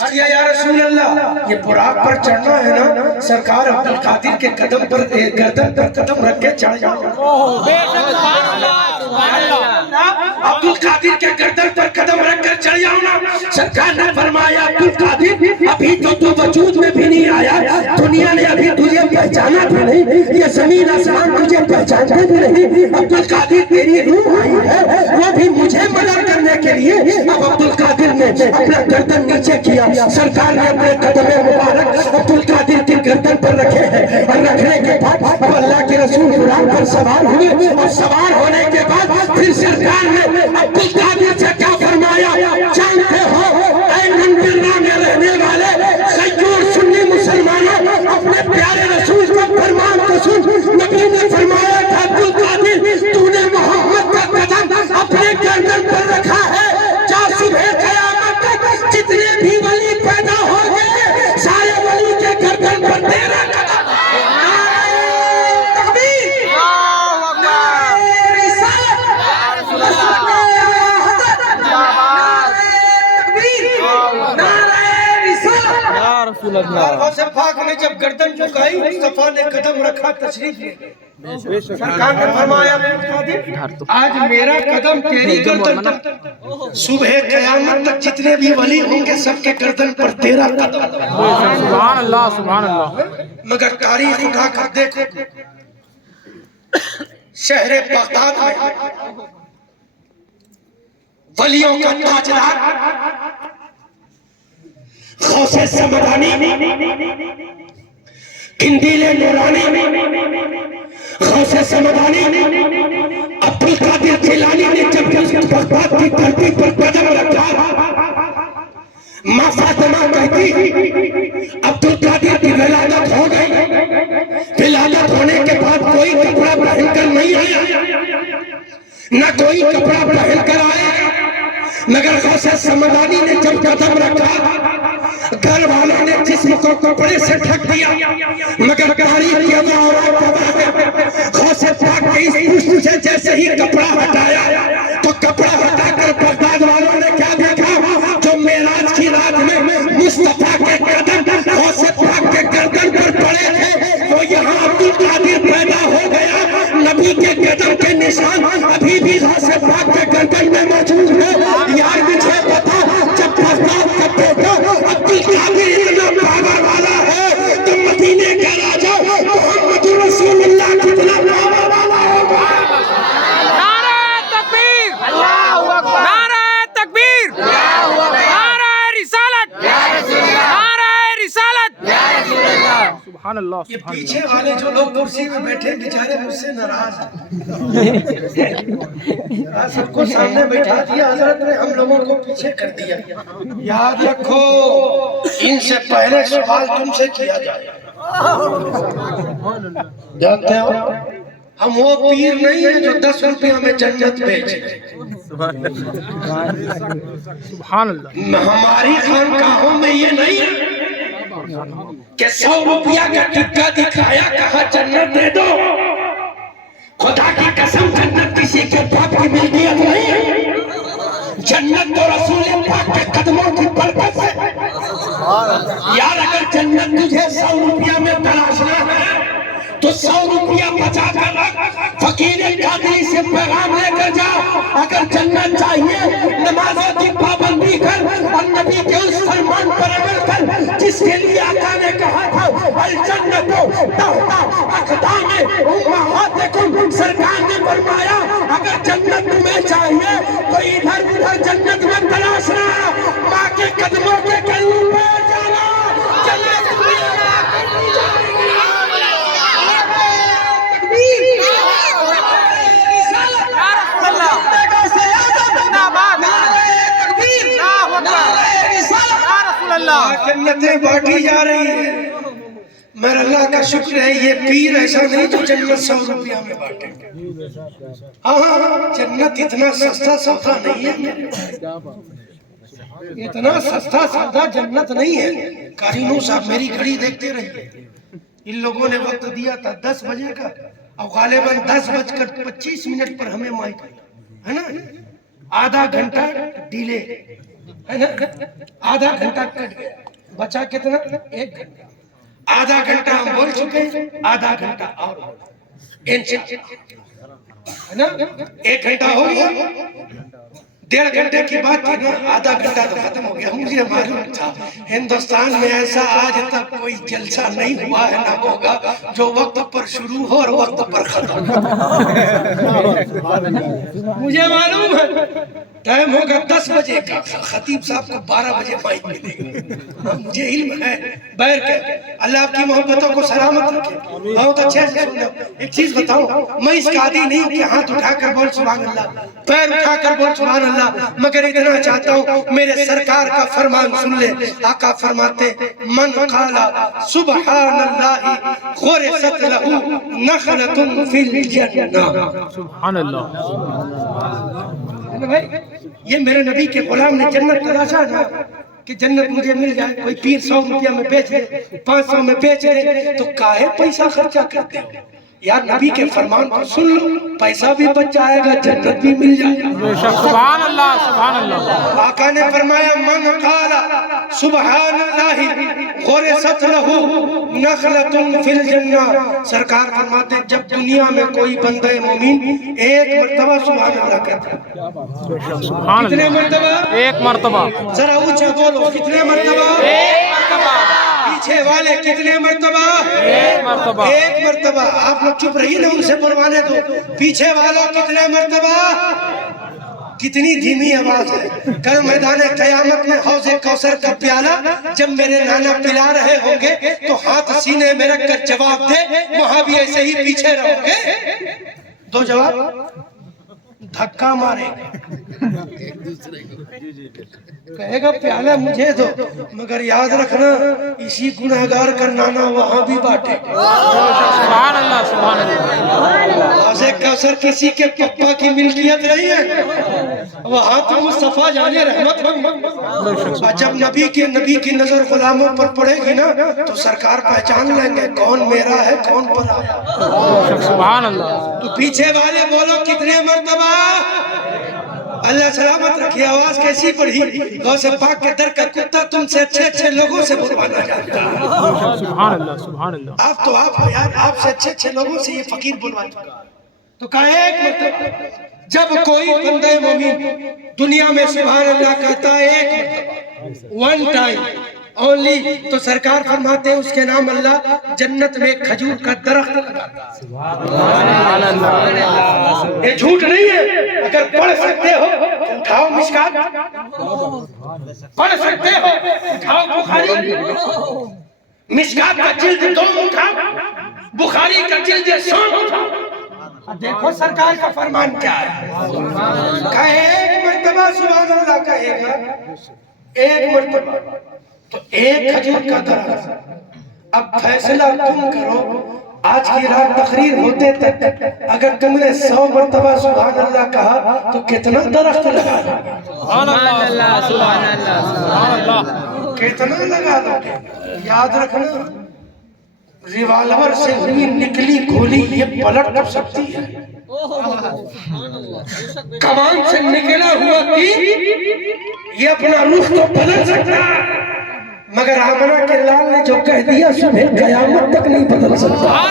عرض کیا یا رسول اللہ، یہ براق پر چڑھنا ہے نا، سرکار عبدالقادر کے قدم پر گردن پر قدم رکھ کے چڑھ جاؤ۔ عبدالقادر کے گردن پر قدم رکھ کر چڑھ جاؤ نا۔ سرکار نے فرمایا عبدالقادر ابھی تو وجود میں بھی نہیں آیا، دنیا نے ابھی تجھے پہچانا بھی نہیں، یہ زمین آسمان تجھے پہچانتے بھی نہیں۔ عبدالقادر تیری روح آئی ہے وہ بھی مجھے مدد کرنے کے لیے۔ اب عبدالقادر نے اپنا گردن نیچے کیا، سرکار نے اپنے قدم مبارک عبدالقادر کی گردن پر رکھے ہیں، اور رکھنے کے بعد اب اللہ کے رسول براق پر سوار ہوئے، اور سوار ہونے کے بعد پھر سرکار نے عبدالقادر سے کیا فرمایا؟ جانتے ہو اے منبرہ میں رہنے والے غیور سنی مسلمانوں، اپنے پیارے رسول کو فرمان کو سن۔ نبی نے فرمایا کہ عبدالقادر تو نے محمد کا قدم اپنے گردن پر رکھا ہے، جا صبح قیامت تک جتنے بھی ولی پیدا ہوں گے سارے ولی کے گردن پر تیرا قدم۔ غوث پاک نے جب گردن جھکائی، مصطفیٰ نے قدم رکھا، تشریف لے گئے۔ سرکار نے فرمایا آج میرا قدم تیری گردن پر، صبح قیامت تک جتنے بھی ولی ہوں گے سب کے گردن پر تیرا قدم۔ سبحان اللہ سبحان اللہ۔ مگر تاریخ اٹھا کر دیکھو، شہر بغداد میں ولیوں کا تاجدار غوث سمدانی، قندیل نورانی، غوث سمدانی، عبدالقادر جیلانی نے جب بغداد کی دھرتی پر قدم رکھا، ماں فاطمہ کہتی عبدالقادر کی ولادت ہو گئی۔ ولادت ہونے کے بعد کوئی کپڑا پہن کر نہیں آیا، نہ کوئی کپڑا پہن کر آیا، مگر غوث سمدانی نے جب قدم رکھا گھر والوں نے جسم کو کپڑے سے ڈھک دیا، مگر تاریخ کی غوث پاک کے اس پشت سے جیسے ہی کپڑا ہٹایا تو کپڑا ہٹا کر بغداد والوں نے کیا دیکھا؟ جو معراج کی رات میں مصطفیٰ کے قدم غوث پاک کے گردن پر پڑے تھے، وہ یہاں عبدالقادر پیدا ہو گیا۔ نبی کے قدم کے نشان ابھی بھی غوث پاک کے گردن میں موجود ہے۔ یار مجھے بتا، جب بغداد کا بیٹا عبدالقادر اتنا پاور والا ہے تو مدینے کا راجہ محمد رسول اللہ کتنا پاور والا ہوگا۔ نعرہ تکبیر، اللہ اکبر، نعرہ تکبیر، اللہ اکبر، نعرہ رسالت، نعرہ رسالت، سبحان اللہ۔ یہ پیچھے والے جو لوگ کرسی میں بیٹھے بیچارے مجھ سے ناراض ہیں، سب کو سامنے بیٹھا دیا حضرت نے، ہم لوگوں کو پیچھے کر دیا۔ یاد رکھو ان سے پہلے سوال تم سے کیا جائے، جانتے ہو ہم وہ پیر نہیں ہیں جو 10 روپیہ میں جنت بیچے۔ سبحان اللہ۔ ہماری خانقاہوں میں یہ نہیں ہے کہ 100 روپیہ کا ٹکا دکھایا کہا جنت دے دو۔ خدا کی قسم جنت کسی کے باپ کی ملکیت نہیں ہے، جنت تو رسول پاک کے قدموں کی برکت ہے۔ یار اگر جنت تجھے 100 روپیہ میں تلاشنا ہے تو 100 روپیہ بچا کر رکھ، فقیر قادری سے پیغام لے کر جا۔ اگر جنت چاہیے نمازوں کی پابندی کر اور نبی کے اس فرمان پر عمل کر جس کے لیے آقا نے کہا تھا الجنت تحت اقدام امہاتکم۔ سرکار نے فرمایا اگر جنت تمہیں چاہیے تو ادھر ادھر جنت میں تلاشنا، ماں کے قدموں کے قریب بیٹھ جانا، جنت تمہیں کرنی جائے گی۔ جنتیں بانٹی جا رہی ہیں، مگر اللہ کا شکر ہے یہ پیر ایسا نہیں جو جنت 100 روپیہ میں بانٹے۔ ہاں جنت اتنا سستا سودا نہیں ہے، اتنا سستا سودا جنت نہیں ہے۔ قارئین صاحب میری گھڑی دیکھتے رہیے، ان لوگوں نے وقت دیا تھا 10 بجے کا، اور غالباً 10:25 پر ہمیں مائک ہے نا، آدھا گھنٹہ ڈیلے ہے نا, آدھا گھنٹہ کٹ گیا, بچا کتنا؟ 1 گھنٹہ. آدھا گھنٹہ ہم بول چکے ہیں, آدھا گھنٹہ اور ہے نا, 1 گھنٹہ ہو گیا. 1.5 گھنٹے کی بات تھی نا, آدھا گھنٹہ تو ختم ہو گیا. مجھے معلوم تھا ہندوستان میں ایسا آج تک کوئی جلسہ نہیں ہوا ہے نہ ہوگا جو وقت پر شروع ہو اور وقت پر ختم. مجھے معلوم ہے ٹائم ہوگا 10 بجے کا, خطیب صاحب کو 12 بجے مائک ملے گا. مجھے علم ہے بہر کے. اللہ آپ کی محبتوں کو سلامت رکھے. بہت اچھے سے سن لو. ایک چیز بتاؤں, میں اس کا عادی نہیں ہوں کہ ہاتھ اٹھا کر بول سبحان اللہ, پیر اٹھا کر بول سبحان اللہ, مگر اتنا چاہتا ہوں میرے سرکار کا فرمان سن لے. آقا فرماتے من قال سبحان اللہ غرست لہ نخلۃ فی الجنہ. سبحان اللہ. یہ میرے نبی کے غلام نے جنت تلاشا نا کہ جنت مجھے مل جائے. کوئی پیر 100 روپیہ میں بیچ دے, 500 میں بیچ دے, تو کاہے پیسہ خرچہ کرتے ہو یار؟ نبی کے فرمان کو سن لو, پیسہ بھی بچ جائے گا, جنت بھی مل جائے گا. سبحان اللہ. سبحان اللہ. آقا نے فرمایا من قال سبحان اللہ غرست لہ نخلۃ فی الجنہ. سرکار فرماتے ہیں جب دنیا میں کوئی بندہ مومن 1 مرتبہ سبحان اللہ کہتا ہے. کتنے مرتبہ؟ 1 مرتبہ. ذرا اونچا بولو, کتنے مرتبہ؟ 1 مرتبہ. پیچھے والے کتنے مرتبہ؟ 1 مرتبہ. 1 مرتبہ. آپ لوگ چپ رہیے نا, ان سے بلوانے دو. پیچھے والوں کتنے مرتبہ؟ کتنی دھیمی آواز ہے. کل میدان قیامت میں حوض کوثر کا پیالہ جب میرے نانا پلا رہے ہوں گے تو ہاتھ سینے میں رکھ کر جواب دے, وہاں بھی ایسے ہی پیچھے رہو گے. 2 جواب, دھکا مارے کہے گا پیالہ مجھے دو, مگر یاد رکھنا اسی گناہگار کا نانا وہاں بھی بانٹے. سبحان اللہ. سبحان اللہ. حوض کوثر کسی کے پپا کی ملکیت نہیں ہے, وہاں تو مصطفیٰ جانے رحمت ہوں. جب نبی کی نظر غلاموں پر پڑے گی نا تو سرکار پہچان لیں گے کون میرا ہے کون پر آیا. سبحان اللہ. تو پیچھے والے بولو کتنے مرتبہ؟ اللہ سلامت رکھے. آواز کیسی پڑھی؟ غوث پاک کے در کا کتا تم سے اچھے لوگوں سے بلوانا جانتا ہے. سبحان اللہ. سبحان اللہ. آپ تو آپ ہو یار, آپ سے اچھے لوگوں سے یہ فقیر بلواتا ہے. تو کہا 1 مرتبہ. جب کوئی بندہ مومن دنیا میں سبحان اللہ کہتا ہے 1 مرتبہ, 1 ٹائم اونلی, تو سرکار فرماتے ہیں اس کے نام اللہ جنت میں کھجور کا درخت لگاتا ہے. یہ جھوٹ نہیں ہے. اگر پڑھ سکتے ہو اٹھاؤ مشکات, پڑھ سکتے ہو اٹھاؤ بخاری, مشکات کا جلد 2 اٹھاؤ, بخاری کا جلد 100 اٹھاؤ. دیکھو سرکار کا فرمان کیا ہے. کہے 1 مرتبہ سبحان اللہ کہے گا, 1 مرتبہ تو 1 کھجور کا درخت. اب فیصلہ تم کرو, آج کی رات تقریر ہوتے تک اگر تم نے 100 مرتبہ سبحان اللہ کہا تو کتنا درخت لگا دو گے؟ سبحان اللہ. سبحان اللہ. سبحان اللہ. کتنا لگا دو گے؟ یاد رکھنا ریوالور سے ہوئی نکلی گولی یہ پلٹ سکتی ہے, کمان سے نکلا ہوا تیر یہ اپنا رخ تو بدل سکتا ہے, مگر آمنہ کے لال نے جو کہہ دیا صبح قیامت تک نہیں بدل سکتا.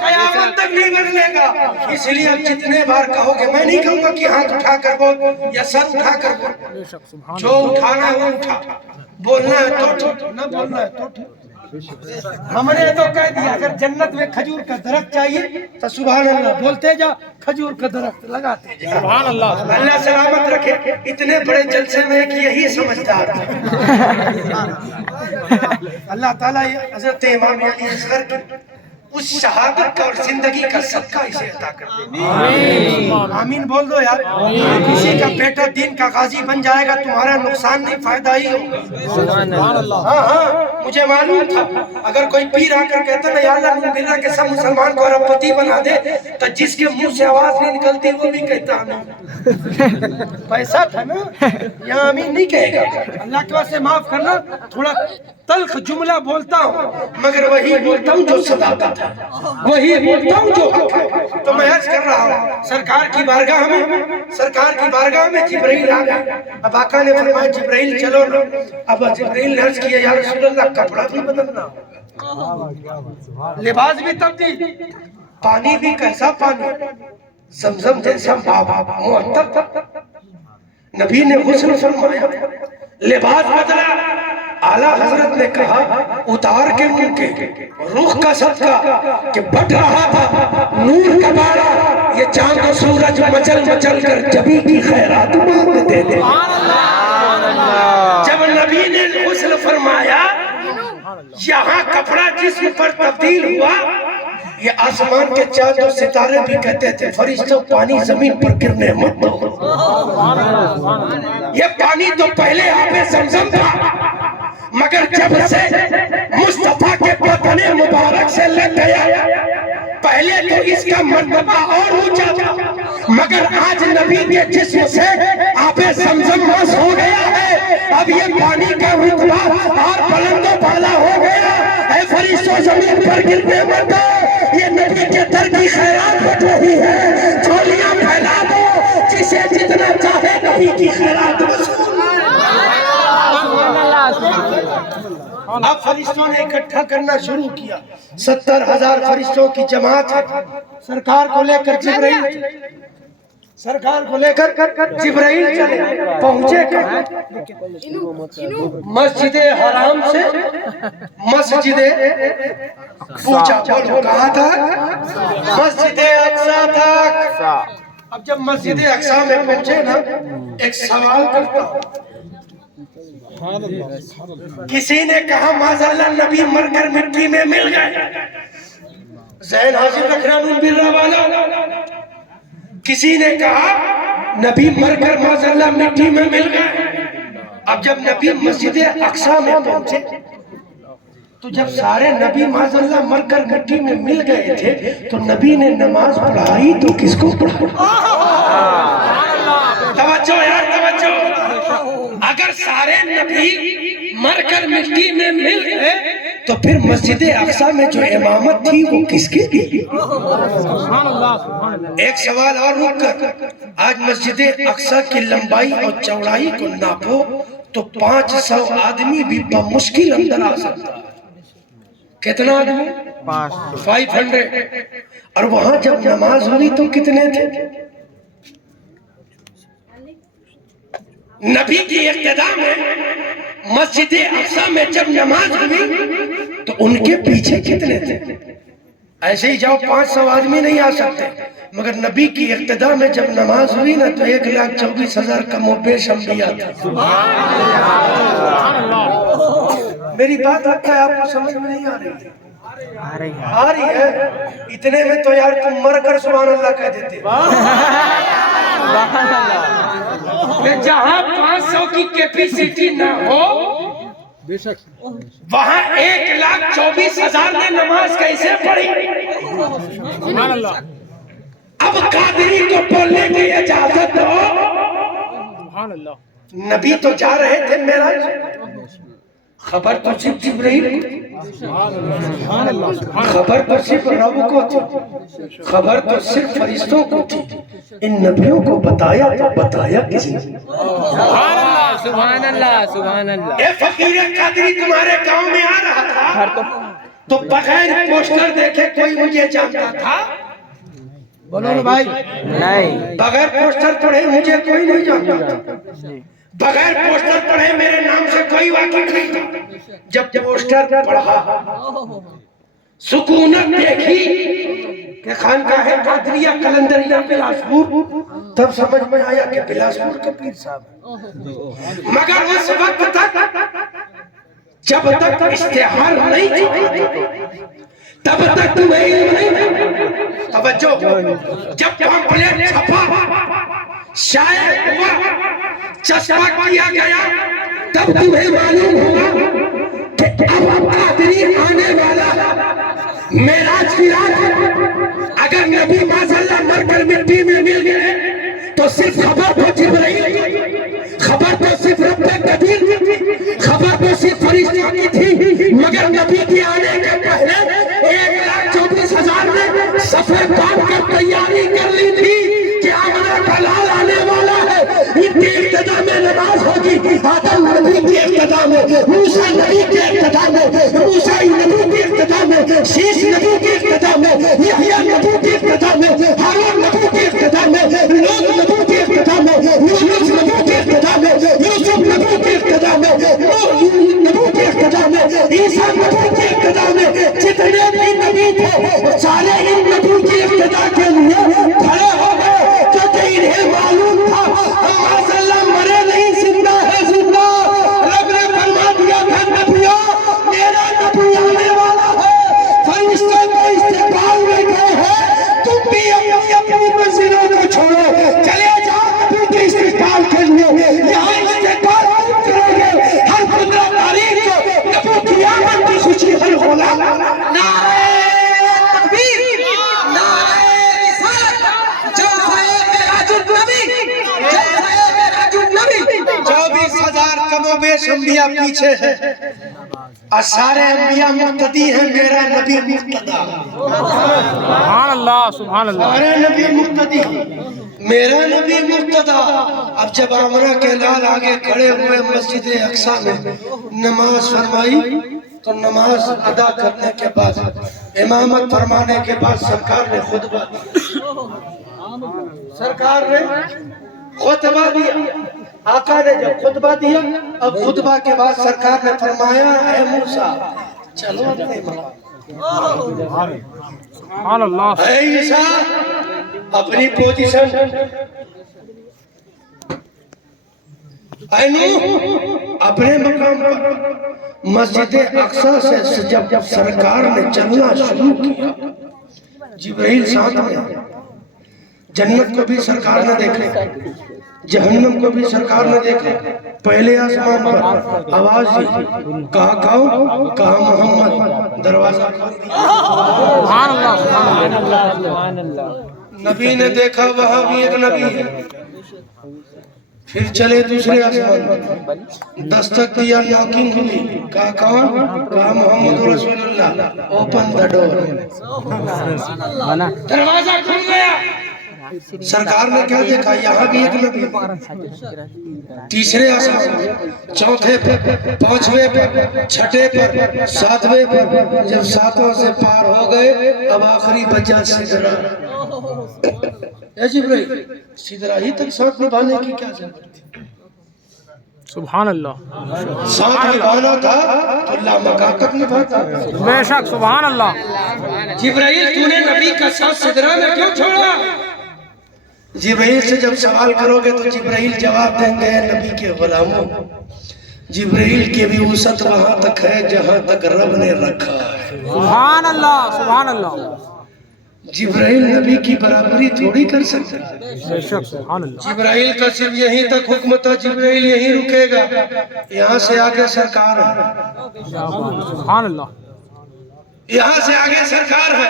قیامت تک نہیں بدلے گا. اس لیے اب جتنے بار کہو گے, میں نہیں کہوں گا کہ ہاتھ اٹھا کر بول یا سر اٹھا کر بول, جو اٹھانا ہے وہ اٹھا, بولنا ہے تو ٹھیک, نہ بولنا ہے تو ٹھیک. ہم نے تو کہہ دیا اگر جنت میں کھجور کا درخت چاہیے تو سبحان اللہ بولتے جا, کھجور کا درخت لگاتے جا. سبحان اللہ. اللہ سلامت رکھے. اتنے بڑے جلسے میں ایک یہی سمجھدار تھا. اللہ تعالیٰ حضرت امام علی اصغر کی اس شہادت کا اور زندگی کا صدقہ اسے عطا کر دے. آمین بول دو یار. کسی کا بیٹا دین کا غازی بن جائے گا, تمہارا نقصان نہیں فائدہ ہی ہوگا. ہاں مجھے معلوم تھا اگر کوئی پیر آ کر کہتا نا یا اللہ ممکنہ کہ سب مسلمان کو ارب پتی بنا دے, تو جس کے منہ سے آواز نہیں نکلتی وہ بھی کہتا آمین. پیسہ تھا نا, یہاں آمین نہیں کہے گا. اللہ کے واسطے معاف کرنا, تھوڑا تلخ جملہ بولتا ہوں مگر وہی بولتا ہوں جو صداقت ہے. وہی بولتا ہوں جو حق ہے. تو میں عرض کر رہا ہوں سرکار کی بارگاہ میں جبرائیل آ گئے. اب آقا نے فرمایا جبرائیل چلو نا. اب جبرائیل نے عرض کیا یا رسول اللہ کپڑا بھی بدلنا ہوگا, لباس بھی تبدیل, پانی بھی کیسا پانی, زمزم جیسا معطر. نبی نے غسل فرمایا, لباس بدلا. اعلیٰ حضرت نے کہا اتار کے ان کے روح کا صدقہ کہ بڑھ رہا تھا نور کا بارہ, یہ چاند و سورج مچل مچل کر جبی کی خیرات مانگتے تھے. جب نبی نے غسل فرمایا یہاں کپڑا جسم پر تبدیل ہوا, یہ آسمان کے چاند و ستارے بھی کہتے تھے فرشتوں پانی زمین پر گرنے مت دو. یہ پانی تو پہلے آب زمزم تھا, مگر جب سے مصطفیٰ کے بدن مبارک سے لگ گیا, پہلے تو اس کا مرتبہ اور اونچا تھا, مگر آج نبی کے جسم سے آب زمزم مس ہو گیا ہے. اب یہ پانی کا رتبہ اور بلند و بالا ہو گیا. اے فرشتوں زمین پر گرنے مت دو, یہ نبی کے در کی خیرات بٹ رہی ہے. جھولیاں پھیلا دو, جسے جتنا چاہے نبی کی خیرات وصول. اب فرشتوں نے اکٹھا کرنا شروع کیا. 70,000 فرشتوں کی جماعت ہے. سرکار کو لے کر جبرائیل چلے. پہنچے مسجد حرام سے مسجد پوچھا بولو کہاں تھا, مسجد اقصی تک. اب جب مسجد اقصی میں پہنچے نا, ایک سوال کرتا ہوں. کسی نے کہا معاذاللہ نبی مر کر مٹی میں مل گئے, ذہن حاضر رکھنا منبر والا. کسی نے کہا نبی مر کر معاذاللہ مٹی میں مل گئے. اب جب نبی مسجد اقصی میں پہنچے تو جب سارے نبی معاذاللہ مر کر مٹی میں مل گئے تھے تو نبی نے نماز پڑھائی تو کس کو پڑھائی؟ توجہ یار توجہ. اگر سارے نبی مر کر مٹی میں مل گئے تو پھر مسجد اقصی میں جو امامت تھی وہ کس کی تھی؟ ایک سوال اور رک کر, آج مسجد اقصی کی لمبائی اور چوڑائی کو ناپو تو 500 آدمی بھی بمشکل اندر آ سکتا. کتنا آدمی؟ 500. اور وہاں جب نماز ہوئی تو کتنے تھے؟ نبی کی اقتداء میں مسجد اقصی میں جب نماز ہوئی تو ان کے پیچھے کتنے تھے؟ ایسے ہی جاؤ 500 آدمی نہیں آ سکتے, مگر نبی کی اقتداء میں جب نماز ہوئی نا تو 1,24,000 کم و بیش انبیاء تھا. میری بات لگتا ہے آپ کو سمجھ میں نہیں آ رہی ہے؟ آ رہی ہے. اتنے میں تو یار تم مر کر سبحان اللہ کہہ دیتے. جہاں 500 کی کیپیسٹی نہ ہو وہاں 1,24,000 نے نماز کیسے پڑھی؟ اب قادری کو بولنے کی اجازت دو. نبی تو جا رہے تھے معراج, خبر تو صرف جبرائیل کو, خبر تو صرف رب کو تھی, خبر تو صرف فرشتوں کو تھی. ان نبیوں کو بتایا تو بتایا کسی نے؟ سبحان اللہ سبحان اللہ. اے فقیر قادری تمہارے گاؤں میں آ رہا تھا تو بغیر پوسٹر دیکھے کوئی مجھے جانتا تھا؟ بولو نا بھائی. نہیں. بغیر پوسٹر پڑھے مجھے کوئی نہیں جانتا تھا, بغیر پوسٹر پڑھے میرے نام سے کوئی واقف نہیں تھا. جب پوسٹر پڑھا سکونت دیکھی کہ خانقاہ قادریہ قلندریہ بلاسپور, تب سمجھ میں آیا کہ بلاسپور کا پیر صاحب. مگر اس وقت تک جب تک اشتہار نہیں تھا تب تک تمہیں علم نہیں تھا. توجہ, جب پمپلیٹ چھپا, شائع ہوا, چسپا کیا گیا, تب تمہیں معلوم ہوا کہ اب قادری آنے والا معراج کی رات. اگر نبی معاذاللہ مر کر مٹی میں مل گئے تو صرف خبر تو جبرائیل کی, خبر تو صرف رب قدیر کی تھی, خبر تو صرف فرشتوں کی تھی, مگر نبی کے آنے کے پہلے 1,24,000 کی ابتدا میں نماز ہوگی، آدم نبی کی ابتدا میں، موسیٰ نبی کی ابتدا میں، موسیٰ نبی کی ابتدا میں، شیش نبی کی ابتدا میں، یحییٰ نبی کی ابتدا میں، ہارون نبی کی ابتدا میں، لوط نبی کی ابتدا میں، یونس نبی کی ابتدا میں، یوسف نبی کی ابتدا میں، نوح نبی کی ابتدا میں، عیسیٰ نبی کی ابتدا میں، جتنے بھی نبی تھے سارے ان نبی کی ابتدا کے لیے کھڑے ہو گئے، کیونکہ انہیں معلوم تھا ہم اللہ مرے نہیں، زندہ ہے زندہ۔ رب نے فرما دیا تھا نبیوں میرا نبی آنے والا ہے، فرشتے تو استقبال میں گئے ہیں، تم بھی اپنی اپنی منزلوں کو چھوڑو، چلے جاؤ نبی کے استقبال کے لیے، یہاں استقبال تم کرو گے۔ ہر 15 تاریخ کو نبی کی آمد کی خوشی ہر ہونا۔ نعرہ تکبیر، نعرہ رسالت، جلسہ معراج النبی، جلسہ معراج النبی۔ 24,000 کم و بیش انبیاء پیچھے ہیں اور سارے انبیاء مقتدی ہیں، میرا نبی مقتدا۔ سبحان اللہ سبحان اللہ، سارے نبی مقتدی، میرا نبی مقتدا۔ اب جب آمنہ کے لال آگے کھڑے ہوئے مسجد اقصیٰ میں نماز فرمائی تو نماز ادا کرنے کے بعد امامت فرمانے کے بعد سرکار نے خطبہ دیا۔ آقا نے جب خطبہ دیا، اب خطبہ کے بعد سرکار نے فرمایا اے موسیٰ چلو اپنے مقام، سبحان اللہ، اے عیسیٰ اپنی پوزیشن، اے نوح اپنے مقام پر۔ مسجد اقصیٰ سے جب سرکار نے چلنا شروع کیا، جبرائیل ساتھ میں، جنت کو بھی سرکار نے دیکھا، جہنم کو بھی سرکار نے دیکھا۔ پہلے آسمان پر آواز دی، کہا کہو، کہا محمد، دروازہ کھول دیا۔ سبحان اللہ سبحان اللہ، نبی نے دیکھا وہاں بھی ایک نبی ہے، پھر چلے دوسرے آسمان پر، دستک دیا، ناکنگ ہوئی، کہا کون؟ کہا محمد رسول اللہ، اوپن دا ڈور، دروازہ کھل گیا۔ سرکار نے کیا دیکھا؟ یہاں بھی ایک نبی، تیسرے آسمان، چوتھے پر، پانچویں پر، چھٹے پر، ساتویں پر، جب ساتوں سے پار ہو گئے اب آخری بچہ سدرہ۔ اے جبرائیل سدرہ ہی تک ساتھ نبھانے کی کیا ضرورت تھی؟ سبحان اللہ، ساتھ نبھانا تھا تو اللہ مکان تک نبھاتا۔ بے شک سبحان اللہ۔ جبرائیل تو نے نبی کا ساتھ سدرہ میں کیوں چھوڑا؟ جبرائیل سے جب سوال کرو گے تو جبرائیل جواب دیں گے نبی کے غلاموں، جبرائیل کی بھی وسعت وہاں تک ہے جہاں تک رب نے رکھا ہے۔ سبحان اللہ سبحان اللہ، جبرائیل نبی کی برابری تھوڑی کر سکتا ہے۔ بے شک سبحان اللہ، جبرائیل کا صرف یہیں تک حکم تھا، جبرائیل یہیں رکے گا، یہاں سے آگے سرکار ہے، سبحان اللہ، یہاں سے آگے سرکار ہے۔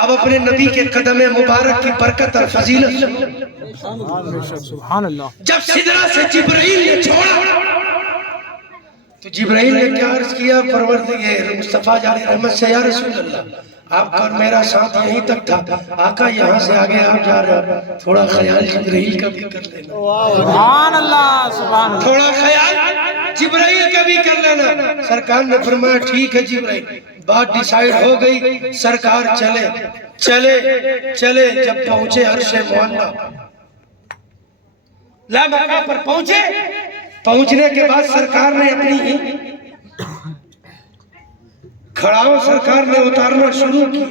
اب اپنے نبی کے قدم مبارک کی برکت اور فضیلت بے شک سبحان اللہ۔ جب سدرہ سے جبرائیل نے چھوڑا تو جبرائیل نے کیا عرض کیا؟ پروردگار مصطفیٰ جعلی رحمت سے، یا رسول اللہ آپ کا اور میرا ساتھ یہیں تک تھا، آقا یہاں سے آگے آپ جا رہے ہیں، تھوڑا خیال جبرائیل کا بھی کر لینا، سبحان اللہ سبحان اللہ، تھوڑا خیال جبرائیل کا بھی کر لینا۔ سرکار نے فرمایا ٹھیک ہے جبرائیل، بات ڈیسائیڈ ہو گئی۔ سرکار چلے چلے چلے، جب پہنچے عرش معلیٰ لامکہ پر پہنچے، پہنچنے کے بعد سرکار نے اپنی کھڑاؤ سرکار نے اتارنا شروع کیا۔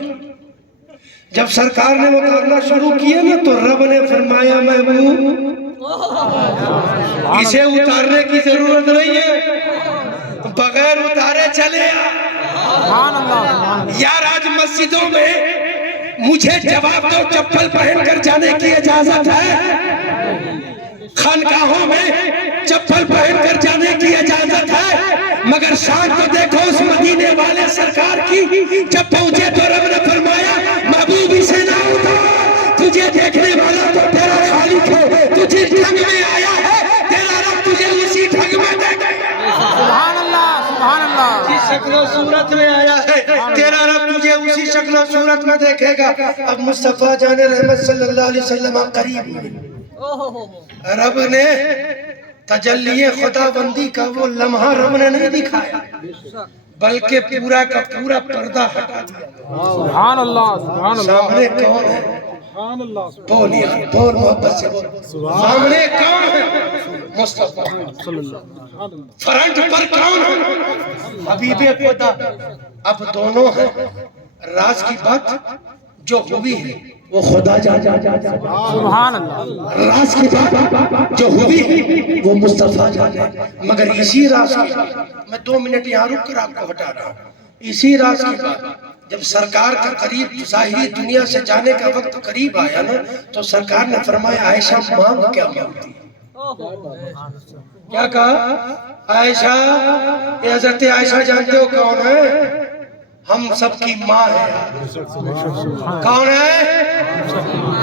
جب سرکار نے اتارنا شروع کیا نا تو رب نے فرمایا محبوب اسے اتارنے کی ضرورت نہیں ہے، بغیر اتارے چلے آ۔ سبحان اللہ، یار آج مسجدوں میں مجھے جواب دو، چپل پہن کر جانے کی اجازت ہے؟ خانقاہوں میں چپل پہن کر جانے کی اجازت ہے؟ مگر شان تو دیکھو اس مدینے والے سرکار کی، جب پہنچے تو رب نے فرمایا محبوب اسے نہ اتار، تجھے دیکھنے والا تو تیرا خالق ہے، تجھے ڈھنگ میں آیا ہے تیرا رب تجھے اسی ڈھنگ میں دیکھے۔ سبحان اللہ سبحان اللہ، جس شکل و صورت میں آیا ہے تیرا رب تجھے اسی شکل و صورت میں دیکھے گا۔ اب مصطفیٰ جان رحمت صلی اللہ علیہ وسلم قریب ہوئے، رب نے تجلی خدا بندی کا وہ لمحہ رب نے نہیں دکھایا بلکہ پورا کا پورا پردہ ہٹا دیا. سبحان اللہ سبحان اللہ سامنے کون ہے؟ سبحان اللہ بول یار بول محبت سے بول. سامنے کون ہے؟ مصطفیٰ. صلی اللہ فرنٹ پر کون ہے؟ حبیب خدا. اب دونوں ہیں. راز کی بات جو ہوئی ہے وہ خدا جانے. سبحان اللہ راز کی بات جو ہوئی ہے وہ مصطفیٰ جانے. مگر اسی راز کی بات میں 2 منٹ یہاں رک کر آپ کو ہٹا رہا ہوں. اسی راز کی بات جب سرکار کا قریب ظاہری دنیا سے جانے کا وقت قریب آیا نا تو سرکار نے فرمایا عائشہ مانگ کیا مانگتی ہے؟ کیا کہا؟ عائشہ. یہ حضرت عائشہ جانتے ہو کون ہے؟ ہم سب کی ماں ہے. کون ہے؟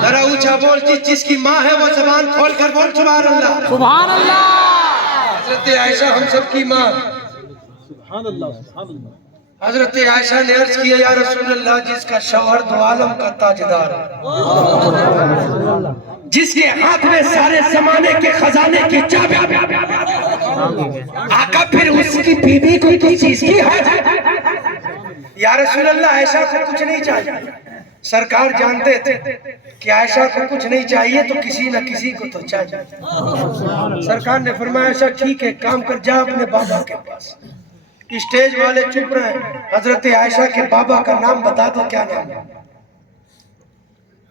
ذرا اونچا بول. جس کی ماں ہے وہ زبان کھول کر بول سبحان اللہ. سبحان اللہ حضرت عائشہ ہم سب کی ماں. سبحان اللہ سبحان اللہ حضرت عائشہ نے عرض کیا یا رسول اللہ جس کا شوہر دو عالم کا تاجدار جس کے ہاتھ میں سارے زمانے کے خزانے کی چابیاں آقا پھر اس کی بیوی کو کس چیز کی حاجت؟ یا رسول اللہ عائشہ کو کچھ نہیں چاہیے. سرکار جانتے تھے کہ عائشہ کو کچھ نہیں چاہیے تو کسی نہ کسی کو تو چاہیے. سرکار نے فرمایا عائشہ ٹھیک ہے کام کر جا اپنے بابا کے پاس. اسٹیج والے چپ رہے. حضرت عائشہ کے بابا کا نام بتا دو کیا نام ہے؟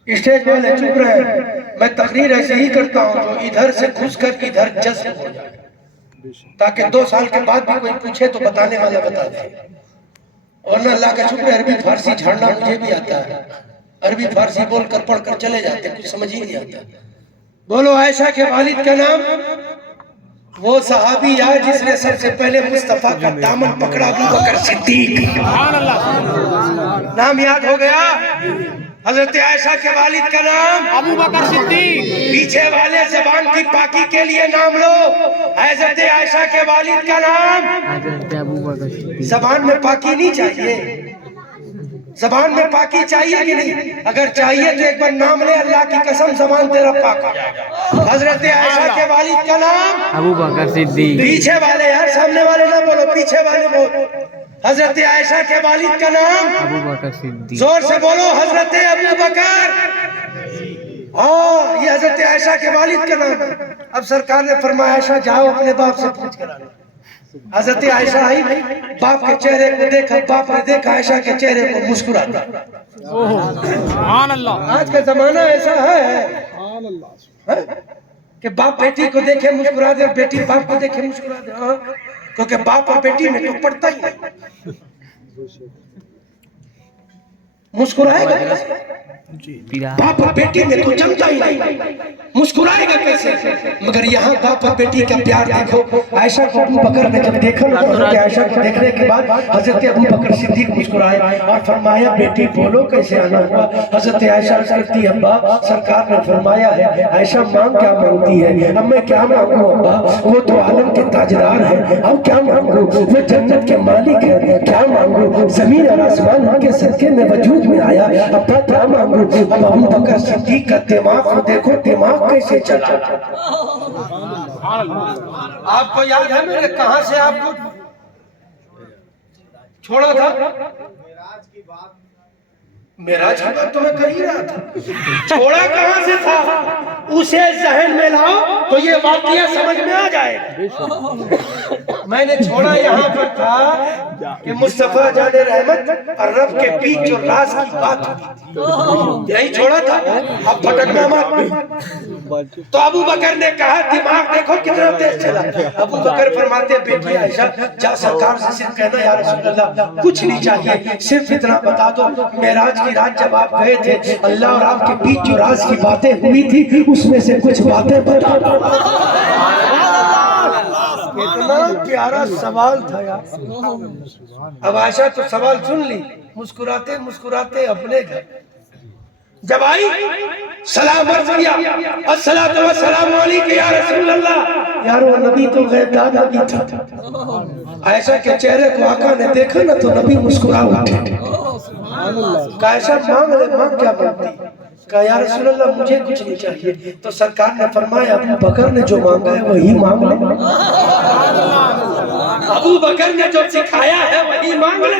اسٹیج والے چپ رہے. میں تقریر ایسے ہی کرتا ہوں جو ادھر سے گھس کر ادھر جذب ہو جائے تاکہ 2 سال کے بعد بھی کوئی پوچھے تو بتانے والا بتا دے. ورنہ اللہ کا شکر ہے عربی فارسی جھاڑنا مجھے بھی آتا ہے. عربی فارسی بول کر پڑھ کر چلے جاتے کچھ سمجھ ہی نہیں آتا. بولو عائشہ کے والد کا نام. وہ صحابی ہے جس نے سب سے پہلے مصطفیٰ کا دامن پکڑا ابو بکر صدیق. سبحان اللہ نام یاد ہو گیا؟ حضرت عائشہ کے والد کا نام ابو بکر صدیق. پیچھے والے زبان کی پاکی کے لیے نام لو. حضرت عائشہ کے والد کا نام. زبان میں پاکی نہیں چاہیے. زبان میں پاکی چاہیے کہ نہیں؟ اگر چاہیے تو ایک بار نام لے اللہ کی قسم زبان تیرا پاک ہو جائے گا. حضرت عائشہ کے والد کا نام ابو بکر صدیق. پیچھے والے یار سامنے والے نہ بولو پیچھے والے بولو. حضرت عائشہ کے والد کا نام ابو بکر صدیق. زور سے بولو حضرت ابو بکر. ہاں یہ حضرت عائشہ کے والد کا نام ہے. اب سرکار نے فرمایا عائشہ جاؤ اپنے باپ سے پوچھ کر آنا. حضرت عائشہ آئی باپ کے چہرے کو دیکھا. باپ نے دیکھا عائشہ کے چہرے کو مسکراتا. سبحان اللہ آج کا زمانہ ایسا ہے سبحان اللہ کہ باپ بیٹی کو دیکھے مسکرا دے اور بیٹی باپ کو دیکھے مسکرا دے. ہاں کیونکہ باپ اور بیٹی میں تو پڑتا ہی نہیں. مسکرائے گا باپ اور بیٹی میں تو جمتا ہی نہیں. مسکرائے گا کیسے؟ مگر یہاں باپ اور بیٹی کا پیار دیکھو. عائشہ کو ابو بکر نے جب دیکھا تو حضرت عائشہ کو دیکھنے کے بعد حضرت ابو بکر صدیق مسکرائے اور فرمایا بیٹی بولو کیسے آنا ہوا؟ حضرت عائشہ عرض کرتی ہے ابا سرکار نے فرمایا ہے عائشہ مانگ کیا مانگتی ہے؟ اب میں کیا مانگوں ابا؟ وہ تو عالم کے تاجدار ہیں. اب کیا مانگوں؟ وہ جنت کے مالک ہیں. کیا مانگوں؟ زمین اور آسمان ان کے صدقے میں وجود میں آیا. ابا کیا مانگوں؟ اب ابو بکر صدیق کا دماغ کو دیکھو دماغ کیسے چلا. آپ کو یاد ہے میں نے کہاں سے آپ کو چھوڑا تھا؟ معراج کی بات تو میں کر ہی رہا تھا. چھوڑا کہاں سے تھا اسے ذہن میں لاؤ تو یہ واقعہ سمجھ میں آ جائے گا. میں نے چھوڑا یہاں پر تھا کہ مصطفیٰ جان رحمت اور رب کے بیچ جو راز کی بات ہوئی یہی چھوڑا تھا. اب بھٹکنا مت. تو ابو بکر نے کہا دماغ دیکھو کتنا تیز چلا. ابو بکر فرماتے ہیں بیٹی عائشہ جا سرکار سے صرف کہنا یا رسول اللہ کچھ نہیں چاہیے صرف اتنا بتا دو معراج کی رات جب آپ گئے تھے اللہ اور آپ کے بیچ جو راز کی باتیں ہوئی تھی اس میں سے کچھ باتیں بتا دو. کتنا پیارا سوال تھا یار. اب عائشہ تو سوال سن لی. مسکراتے مسکراتے اپنے گھر جب آئی سلام عرض کیا الصلاۃ والسلام علیک یا رسول اللہ. یارو نبی تو غیب دادا بھی تھا. عائشہ کے چہرے کو آقا نے دیکھا نا تو نبی مسکرا اٹھے. عائشہ مانگ لے مانگ کیا مانگتی؟ کہا یا رسول اللہ مجھے کچھ نہیں چاہیے. تو سرکار نے فرمایا ابو بکر نے جو مانگا ہے وہی مانگ لے. ابو بکر نے جو سکھایا ہے وہی مانگ لے.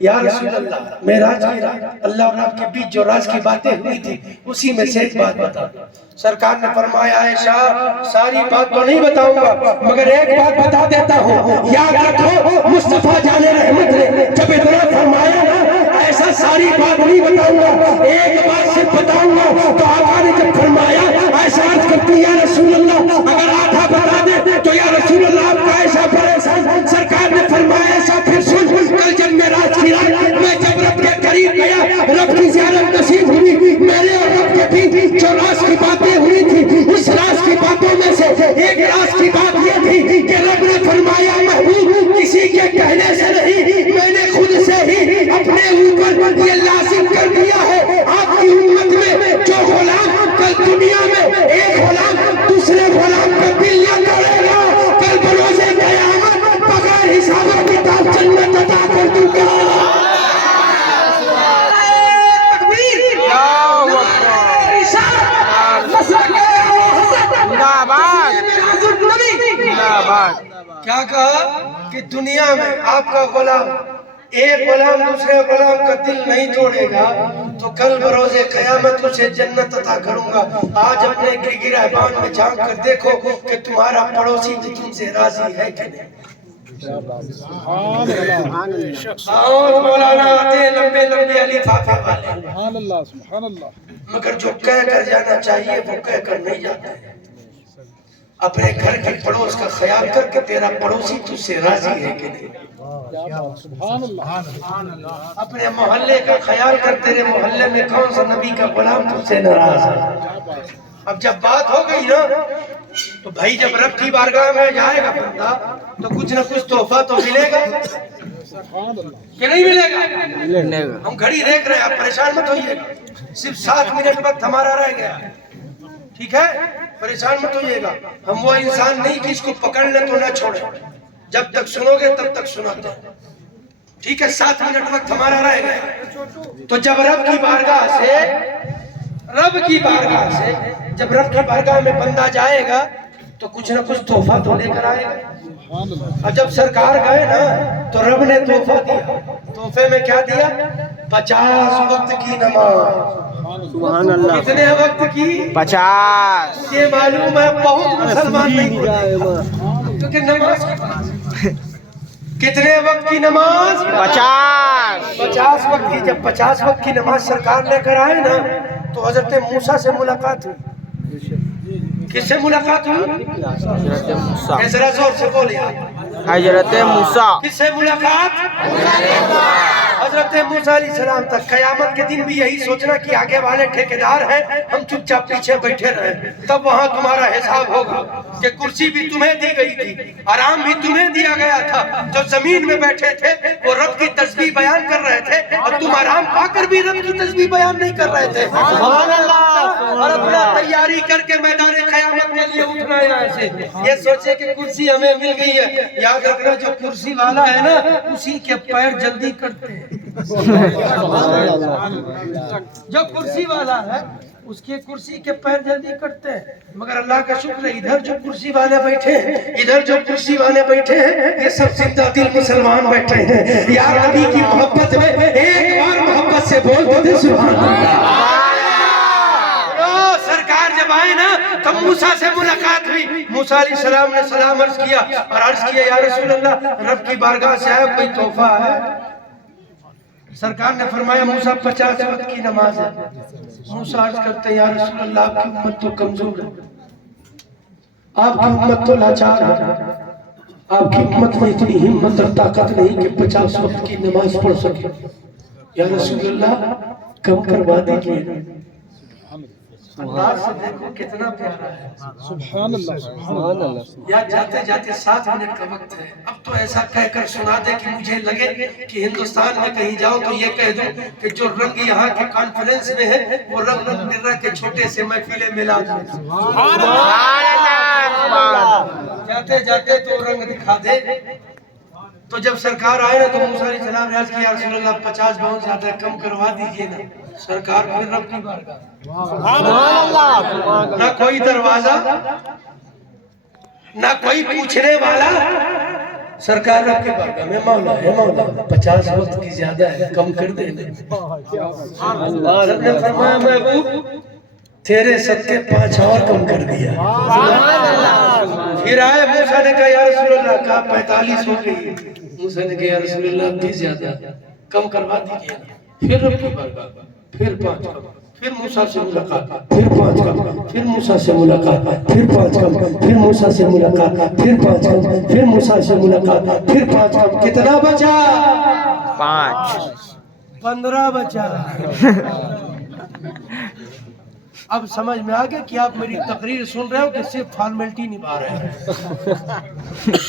یا رسول اللہ معراج کی رات اللہ اور آپ کے بیچ جو راز کی باتیں ہوئی تھی اسی میں سے ایک بات بتا. سرکار نے فرمایا عائشہ ساری بات تو نہیں بتاؤں گا مگر ایک بات بتا دیتا ہوں. یاد رکھو مصطفیٰ جان رحمت نے جب اتنا فرمایا نا ایسا ساری بات نہیں بتاؤں گا ایک بات صرف بتاؤں گا. تو آقا نے جب فرمایا ایسا عرض کرتی یا رسول اللہ اگر آدھا بتا دے تو یا رسول اللہ آپ کا ایسا پریشان. سرکار نے فرمایا ایسا پھر سن کل جب معراج کی رات میں جب رب کے قریب گیا رب کی زیارت نصیب ہوئی میرے اور رب کے بیچ جو راز کی باتیں ہوئی تھی اس راز کی باتوں میں سے ایک راز کی بات یہ تھی کہ رب نے فرمایا محبوب کسی کے کہنے سے نہیں میں نے خود سے ہی اپنے اوپر یہ لازم کر دیا ہے آپ کی امت میں جو غلام کل دنیا میں ایک غلام دوسرے غلام کا دل نہ توڑے گا کل بروز قیامت بغیر حساب و کتاب جنت عطا کر دوں گا. کیا کہا کہ دنیا میں آپ کا غلام ایک غلام دوسرے غلام کا دل نہیں توڑے گا تو کل بروز قیامت اسے جنت عطا کروں گا. آج اپنے گریبان میں جھانک کر دیکھو کہ تمہارا پڑوسی بھی تم سے راضی ہے کہ نہیں. اور مولانا آتے ہیں لمبے لمبے علی فافے والے مگر جو کہہ کر جانا چاہیے وہ کہہ کر نہیں جاتا ہے. اپنے گھر کے پڑوس کا خیال کر کے تیرا پڑوسی تجھ سے راضی ہے کہ نہیں. اپنے محلے کا خیال کر تیرے محلے میں کون سا نبی کا غلام تجھ سے ناراض ہے. اب جب بات ہو گئی نا تو بھائی جب رب کی بارگاہ میں جائے گا بندہ تو کچھ نہ کچھ تحفہ تو ملے گا کہ نہیں ملے گا. ہم گھڑی دیکھ رہے ہیں آپ پریشان مت ہوئیے گا صرف 7 منٹ وقت ہمارا رہ گیا ٹھیک ہے پریشان مت ہوئیے گا. ہم وہ انسان نہیں کہ اس کو پکڑ لیں تو نہ چھوڑیں جب تک سنو گے تب تک سناتے ہیں ٹھیک ہے. 7 منٹ وقت ہمارا رہ گیا تو جب رب کی بارگاہ سے جب رب کی بارگاہ میں بندہ جائے گا تو کچھ نہ کچھ تحفہ تو لے کر آئے گا. اور جب سرکار گئے نا تو رب نے تحفہ دیا. تحفے میں کیا دیا 50 وقت کی نماز. سبحان اللہ. کتنے وقت کی 50. یہ معلوم ہے بہت مسلمان نہیں ہوتے کیونکہ نماز کی بات کتنے وقت کی نماز 50 وقت کی. جب 50 وقت کی نماز سرکار لے کر آئے نا تو حضرت موسیٰ سے ملاقات ہوئی. کس سے ملاقات ہوئی حضرت موسیٰ. ذرا زور سے بولے حضرت موسیٰ. کس سے ملاقات حضرت موسیٰ علیہ السلام تک. قیامت کے دن بھی یہی سوچنا کہ آگے والے ٹھیکیدار ہیں ہم چپ چاپ پیچھے بیٹھے رہیں تب وہاں تمہارا حساب ہوگا کہ کرسی بھی تمہیں دی گئی تھی آرام بھی تمہیں دیا گیا تھا. جو زمین میں بیٹھے تھے وہ رب کی تسبیح بیان کر رہے تھے اور تم آرام پا کر بھی رب کی تسبیح بیان نہیں کر رہے تھے. سبحان اللہ. اور اپنا تیاری کر کے میدان قیامت کے لیے اٹھنا ہے ایسے یہ سوچے کہ کرسی ہمیں مل گئی ہے. یاد رکھنا جو کرسی والا ہے نا اسی کے پیر جلدی کرتے ہیں. جو کرسی والا ہے اس کے کرسی کے پیر جلدی کرتے ہیں. مگر اللہ کا شکر ہے ادھر جو کرسی والے بیٹھے ہیں یہ سب زندہ دل مسلمان بیٹھے ہیں. یا نبی کی محبت میں ایک بار محبت سے بول دے سبحان اللہ. سرکار جب آئے نا تو موسیٰ سے ملاقات ہوئی. موسیٰ علیہ السلام نے سلام عرض کیا اور عرض کیا یا رسول اللہ رب کی بارگاہ سے آیا کوئی تحفہ ہے. سرکار نے فرمایا موسیٰ 50 وقت کی نماز ہے. موسیٰ عرض کرتے ہیں یا رسول اللہ آپ کی امت تو کمزور ہے آپ کی امت تو لاچار ہے آپ کی امت میں اتنی ہمت اور طاقت نہیں کہ 50 وقت کی نماز پڑھ سکے. یا رسول اللہ کم کروا دیجیے. انداز سے دیکھو کتنا پیارا ہے. سبحان اللہ سبحان اللہ. یا جاتے جاتے 7 منٹ کا وقت ہے. اب تو ایسا کہہ کر سنا دے کہ مجھے لگے کہ ہندوستان میں کہیں جاؤ تو یہ کہہ دوں کہ جو رنگ یہاں کے کانفرنس میں ہے وہ رنگ مرہ کے چھوٹے سے محفل میلاد ہے. سبحان اللہ. جاتے جاتے تو رنگ دکھا دے. تو جب سرکار آئے نا تو موسیٰ علیہ السلام نے عرض کیا یا رسول اللہ 50 بہت زیادہ کم کروا دیجئے نا. سرکار پھر رب کی بارگاہ نہ کوئی دروازہ نہ کوئی پوچھنے والا، سرکار رب کی بارگاہ میں مولا ہے مولا 50 وقت کی زیادہ ہے کم کر دینے۔ حضرت نے فرمایا محبوب تیرے صدقے 5 اور کم کر دیا۔ پھر آئے موسیٰ نے کہا یا رسول اللہ کہا 45 ہو گئی۔ موسیٰ نے کہا یا رسول اللہ بھی زیادہ کم کروا دیجئے۔ پھر رب کی بارگاہ پھر 5 کم، پھر موسیٰ سے ملاقات، پھر 5 کم، پھر موسیٰ سے ملاقات، پھر 5 کم، پھر موسیٰ سے ملاقات، پھر 5 کم، پھر موسیٰ سے ملاقات، پھر 5 کم۔ کتنا بچا؟ 5 15 بچا۔ اب سمجھ میں آگیا کہ آپ میری تقریر سن رہے ہو کہ صرف فارمیلٹی نبھا رہے ہیں۔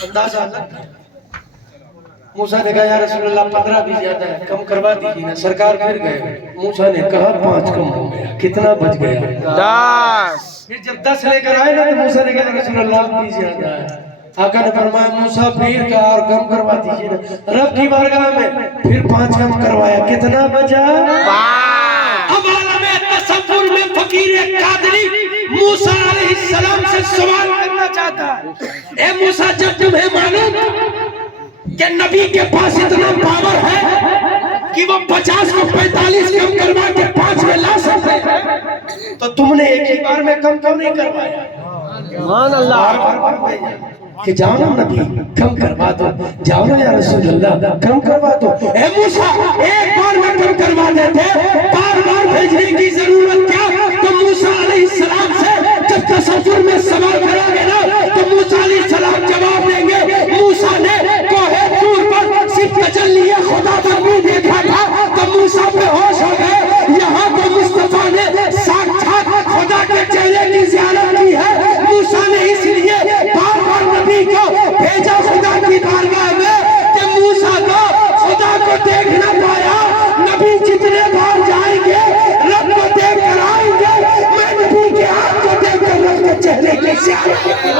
اندازہ لگ گیا۔ موسیٰ نے کہا یا رسول اللہ 15 بھی زیادہ ہے کم کروا دیجیے نا۔ سرکار پھر گئے، موسیٰ نے کہا 5 کم ہو گیا، کتنا بچ گیا؟ 10 پھر جب 10 لے کر آئے نا تو موسیٰ نے کہا یا رسول اللہ بھی زیادہ ہے۔ آقا نے فرمایا موسیٰ پھر کہا اور کم کروا دیجیے نا۔ رب کی بارگاہ میں پھر 5 کم کروایا، کتنا بچا؟ 5 اب عالم تصور میں فقیر قادری موسیٰ علیہ السلام سے سوال کرنا چاہتا ہے، اے موسیٰ جب تمہیں معلوم کہ نبی کے پاس اتنا پاور ہے کہ وہ 50 کو 45 کم کروا کے 5 میں لا سکتے ہیں، تو تم نے ایک ہی بار میں کم کیوں نہیں کروایا؟ بار بار بھیجا کہ جاؤ نا نبی کم کروا دو، جاؤ نا یا رسول اللہ کم کروا دو۔ اے موسیٰ ایک بار میں کم کروا دیتے، بار بار بھیجنے کی ضرورت کیا؟ تو موسیٰ علیہ السلام سے جب تصور میں سوال کرو گے نا تو موسیٰ علیہ السلام جواب دیں گے موسیٰ نے کوہ طور پر صرف تجلی خدا بندی دیکھا تھا تو موسیٰ پہ ہوش ہو گئے، یہاں تو مصطفیٰ نے ساکھات خدا کے چہرے کی زیارت کی ہے۔ موسیٰ نے اس لیے بار بار نبی کو بھیجا خدا کی بارگاہ میں کہ موسیٰ کو خدا کو دیکھ نہ پایا۔ نبی جتنے بار جائیں گے رب کو دیکھ کر آئیں گے، میں نبی کے آنکھ کو دیکھ کر رب کے چہرے کی زیارت کی۔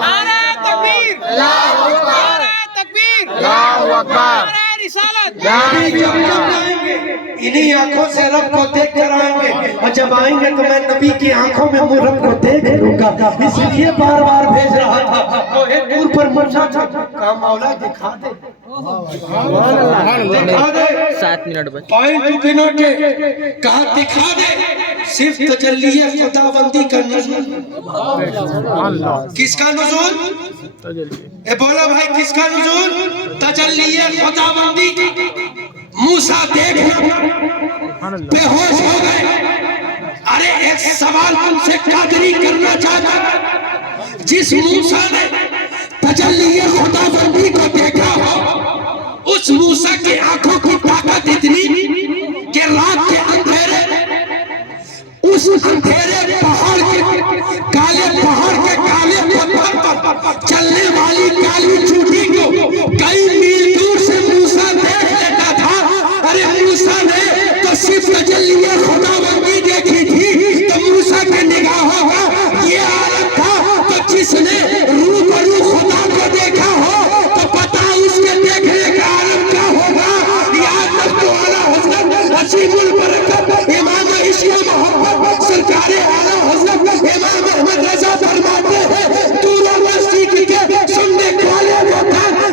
نعرہ تکبیر، نعرہ تکبیر، اللہ اکبر، نعرہ رسالت۔ نبی جب تک آئیں گے انہی آنکھوں سے رب کو دیکھ کر آئیں گے، اور جب آئیں گے تو میں نبی کی آنکھوں میں رب کو دیکھ لوں گا۔ اس لیے بار بار بھیج رہا تھا کوہ طور پر موسیٰ تھا، کہا مولا دکھا دے، دکھا دے 7 منٹ بچ پوائنٹ گنو کے، کہا دکھا دے صرف تجلی خداوندی کا نزول۔ کس کا نزول؟ اے بولا بھائی کس کا نزول؟ تجلی خداوندی کا۔ موسیٰ دیکھنا بے ہوش ہو گئے۔ ارے ایک سوال تم سے قادری کرنا چاہتا ہے، جس موسیٰ نے تجلی خداوندی کو دیکھا ہو اس موسیٰ کی آنکھوں کی طاقت اتنی کہ رات کے اندھیرے اس اندھیرے پہاڑ کے کالے پتھر پر چلنے والی کالی چوٹی کو کئی میل دور سے موسیٰ دیکھ لیتا تھا۔ ارے موسیٰ نے تو صرف تجلی خداوندی دیکھی تھی، تو موسیٰ کے نگاہوں کا یہ عالم تھا، تو جس نے روح برو خدا کو دیکھا ہو تو پتہ اس کے دیکھنے کا عالم کیا ہوگا۔ یاد رکھو اعلیٰ حضرت عظیم البرکت امام عشق محبت سرکار اعلیٰ حضرت امام احمد رضا فرماتے ہیں دور و نزدیک کے سننے والے کو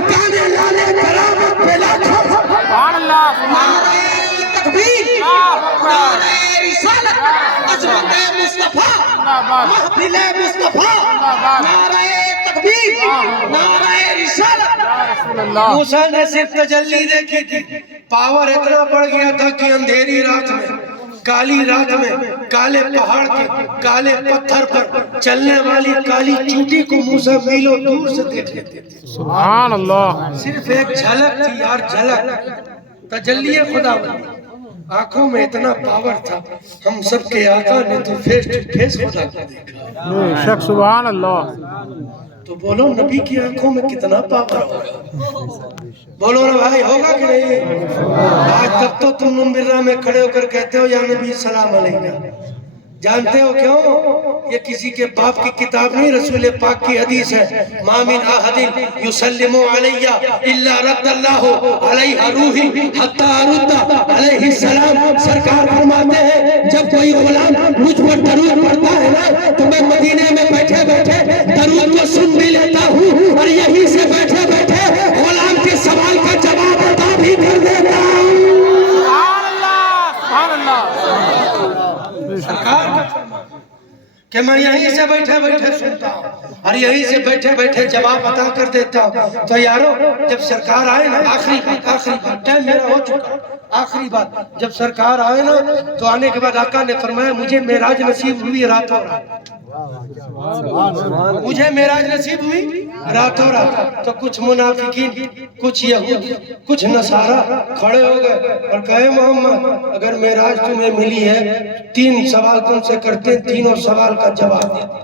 کانے لالے کرامت پہ لاکھوں۔ سبحان اللہ، نعرہ تکبیر، نعرہ رسالت، عظمت مصطفیٰ، محفل مصطفیٰ، نعرہ تکبیر، نعرہ رسالت۔ رسول اللہ موسیٰ نے صرف تجلی دیکھی تھی، پاور اتنا بڑھ گیا تھا کہ اندھیری رات میں، کالی رات میں، کالے پہاڑ کے کالے پتھر پر چلنے والی کالی چوٹی کو موسیٰ میلوں دور سے دیکھ لیتے تھے۔ سبحان اللہ، صرف ایک جھلک تھی یار، جھلک تجلی خداوندی۔ آنکھوں میں اتنا پاور تھا، ہم سب کے آقا نے تو فیس ٹو فیس خدا کو دیکھا۔ بے شک سبحان اللہ، تو بولو نبی کی آنکھوں میں کتنا پاور ہوگا؟ بولو نا بھائی ہوگا کہ نہیں؟ آج تک تو تم منبر میں کھڑے ہو کر کہتے ہو یا نبی سلام علیکہ، جانتے ہو کیوں؟ یہ کسی کے باپ کی کتاب نہیں، رسول پاک کی حدیث ہے. ما من احد یسلم علی الا رد اللہ علیہ روحی حتی ارد علیہ السلام. سرکار فرماتے ہیں جب کوئی غلام مجھ پر درود پڑھتا ہے نا تو میں مدینے میں بیٹھے بیٹھے درود کو سن بھی لیتا ہوں اور یہیں سے بیٹھے بیٹھے غلام کے سوال کا جواب عطا بھی کر دیتا ہوں. سرکار کہ میں یہیں سے بیٹھے بیٹھے سنتا ہوں اور یہیں سے بیٹھے بیٹھے جواب عطا کر دیتا ہوں. تو یارو جب سرکار آئے نا، آخری بات ٹائم میرا ہو چکا، آخری بات، جب سرکار آئے نا تو آنے کے بعد آقا نے فرمایا مجھے معراج نصیب ہوئی راتوں رات، مجھے معراج نصیب ہوئی راتوں رات. تو کچھ منافقین، کچھ یہود، کچھ نصارہ کھڑے ہو گئے اور کہے محمد اگر معراج تمہیں ملی ہے 3 سوال تم سے کرتے ہیں، تینوں سوال کا جواب دیتے.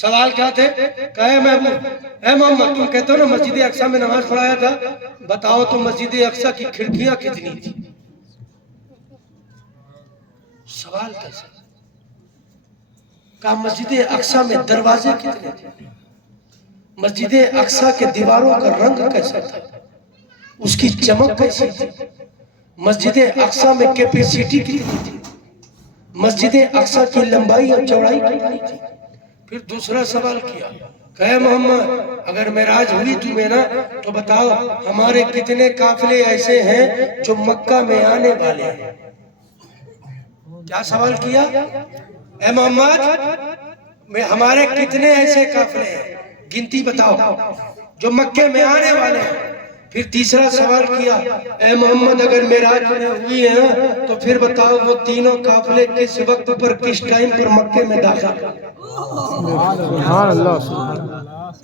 سوال کیا تھے؟ کہے اے محمد تم کہتے ہو نا مسجد اقصی میں نماز پڑھایا تھا، بتاؤ تو مسجد اقصی کی کھڑکیاں کتنی تھی؟ سوال کیسا؟ کہا مسجد اقصی میں دروازے کتنے تھے؟ مسجد اقصی کے دیواروں کا رنگ کیسا تھا؟ اس کی چمک کیسی تھی؟ مسجد اقصی میں کیپیسٹی کتنی تھی؟ مسجد اقصی کی لمبائی اور چوڑائی کتنی تھی؟ پھر دوسرا سوال کیا کہ محمد اگر معراج ہوئی تمہیں نا تو بتاؤ ہمارے کتنے قافلے ایسے ہیں جو مکہ میں آنے والے ہیں؟ کیا سوال کیا؟ اے محمد ہمارے کتنے ایسے قافلے ہیں، گنتی بتاؤ جو مکے میں آنے والے ہیں. پھر تیسرا سوال کیا اے محمد اگر معراج ہوئی ہے تو پھر بتاؤ وہ تینوں قافلے کس وقت پر کس ٹائم پر مکے میں داخل ہوئے؟ سبحان اللہ.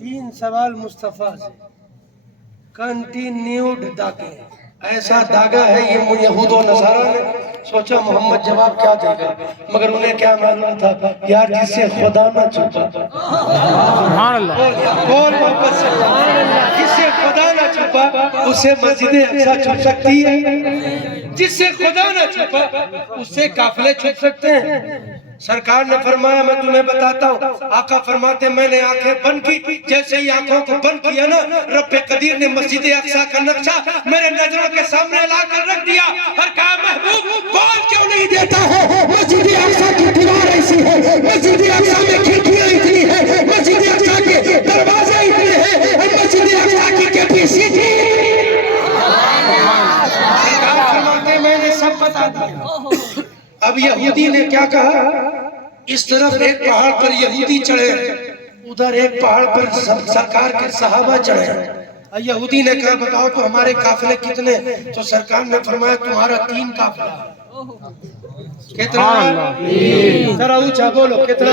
3 سوال مصطفیٰ سے کنٹینیوڈ داغے. ایسا داغا ہے یہ یہود و نصارہ نے سوچا محمد جواب کیا دے گا، مگر انہیں کیا معلوم تھا یار جس سے خدا نہ چھپا، سبحان اللہ. بول واپس سے، جس سے خدا نہ چھپا اسے مسجد اقصی چھپ سکتی ہے، جس سے خدا نہ چھپا اس سے قافلے چھپ سکتے ہیں. سرکار نے فرمایا میں تمہیں بتاتا ہوں. آقا فرماتے میں نے آنکھیں بند کی، جیسے ہی آنکھوں کو بند کیا نا رب قدیر نے مسجد اقصی کا نقشہ میرے نظروں کے سامنے لا کر رکھ دیا اور کہا محبوب بول کیوں نہیں دیتا ہے؟ مسجد اقصی کی دیوار ایسی ہے، مسجد اقصی میں کھڑکیاں اتنی ہیں، مسجد اقصی کے دروازے اتنے ہیں، اور مسجد اقصی کی کیپیسٹی. سرکار فرماتے میں نے سب بتا دیا. اب یہودی نے کیا کہا؟ اس طرف ایک پہاڑ پر یہودی چڑھے، ادھر ایک پہاڑ پر سرکار کے صحابہ چڑھے. یہودی نے کہا بتاؤ تو ہمارے قافلے کتنے؟ تو سرکار نے فرمایا تمہارا 3 قافلہ. کتنا؟ ذرا اونچا بولو کتنا؟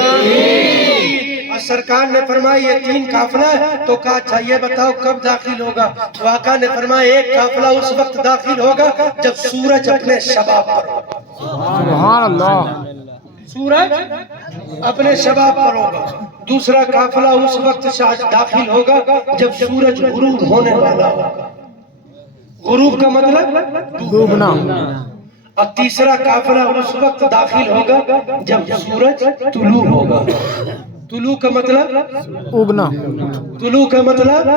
اور سرکار نے فرمایا یہ 3 قافلہ ہے. تو کہا اچھا یہ بتاؤ کب داخل ہوگا؟ تو آقا نے فرمایا ایک قافلہ اس وقت داخل ہوگا جب سورج اپنے شباب پر ہوگا. سبحان اللہ. سورج اپنے شباب پر ہوگا. دوسرا قافلہ اس وقت داخل ہوگا جب سورج غروب ہونے والا ہوگا. غروب کا مطلب ڈوبنا. اور تیسرا قافلہ اس وقت داخل ہوگا جب سورج طلوع ہوگا. طلوع کا مطلب اگنا. طلوع کا مطلب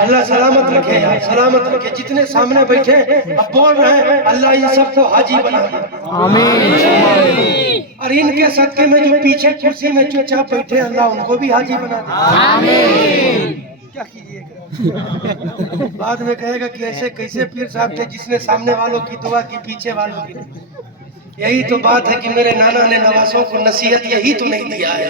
اللہ سلامت رکھے یار، سلامت رکھے. جتنے سامنے بیٹھے اب بول رہے ہیں اللہ ان سب کو حاجی بنا دے. آمین. اور ان کے صدقے میں جو پیچھے کرسی میں چپ چاپ بیٹھے اللہ ان کو بھی حاجی بنا دے. آمین. کیا کیجئے گا؟ بعد میں کہے گا کہ ایسے کیسے پیر صاحب تھے جس نے سامنے والوں کی دعا کی پیچھے والوں کی. یہی تو بات ہے کہ میرے نانا نے نوازوں کو نصیحت یہی تو نہیں دیا ہے.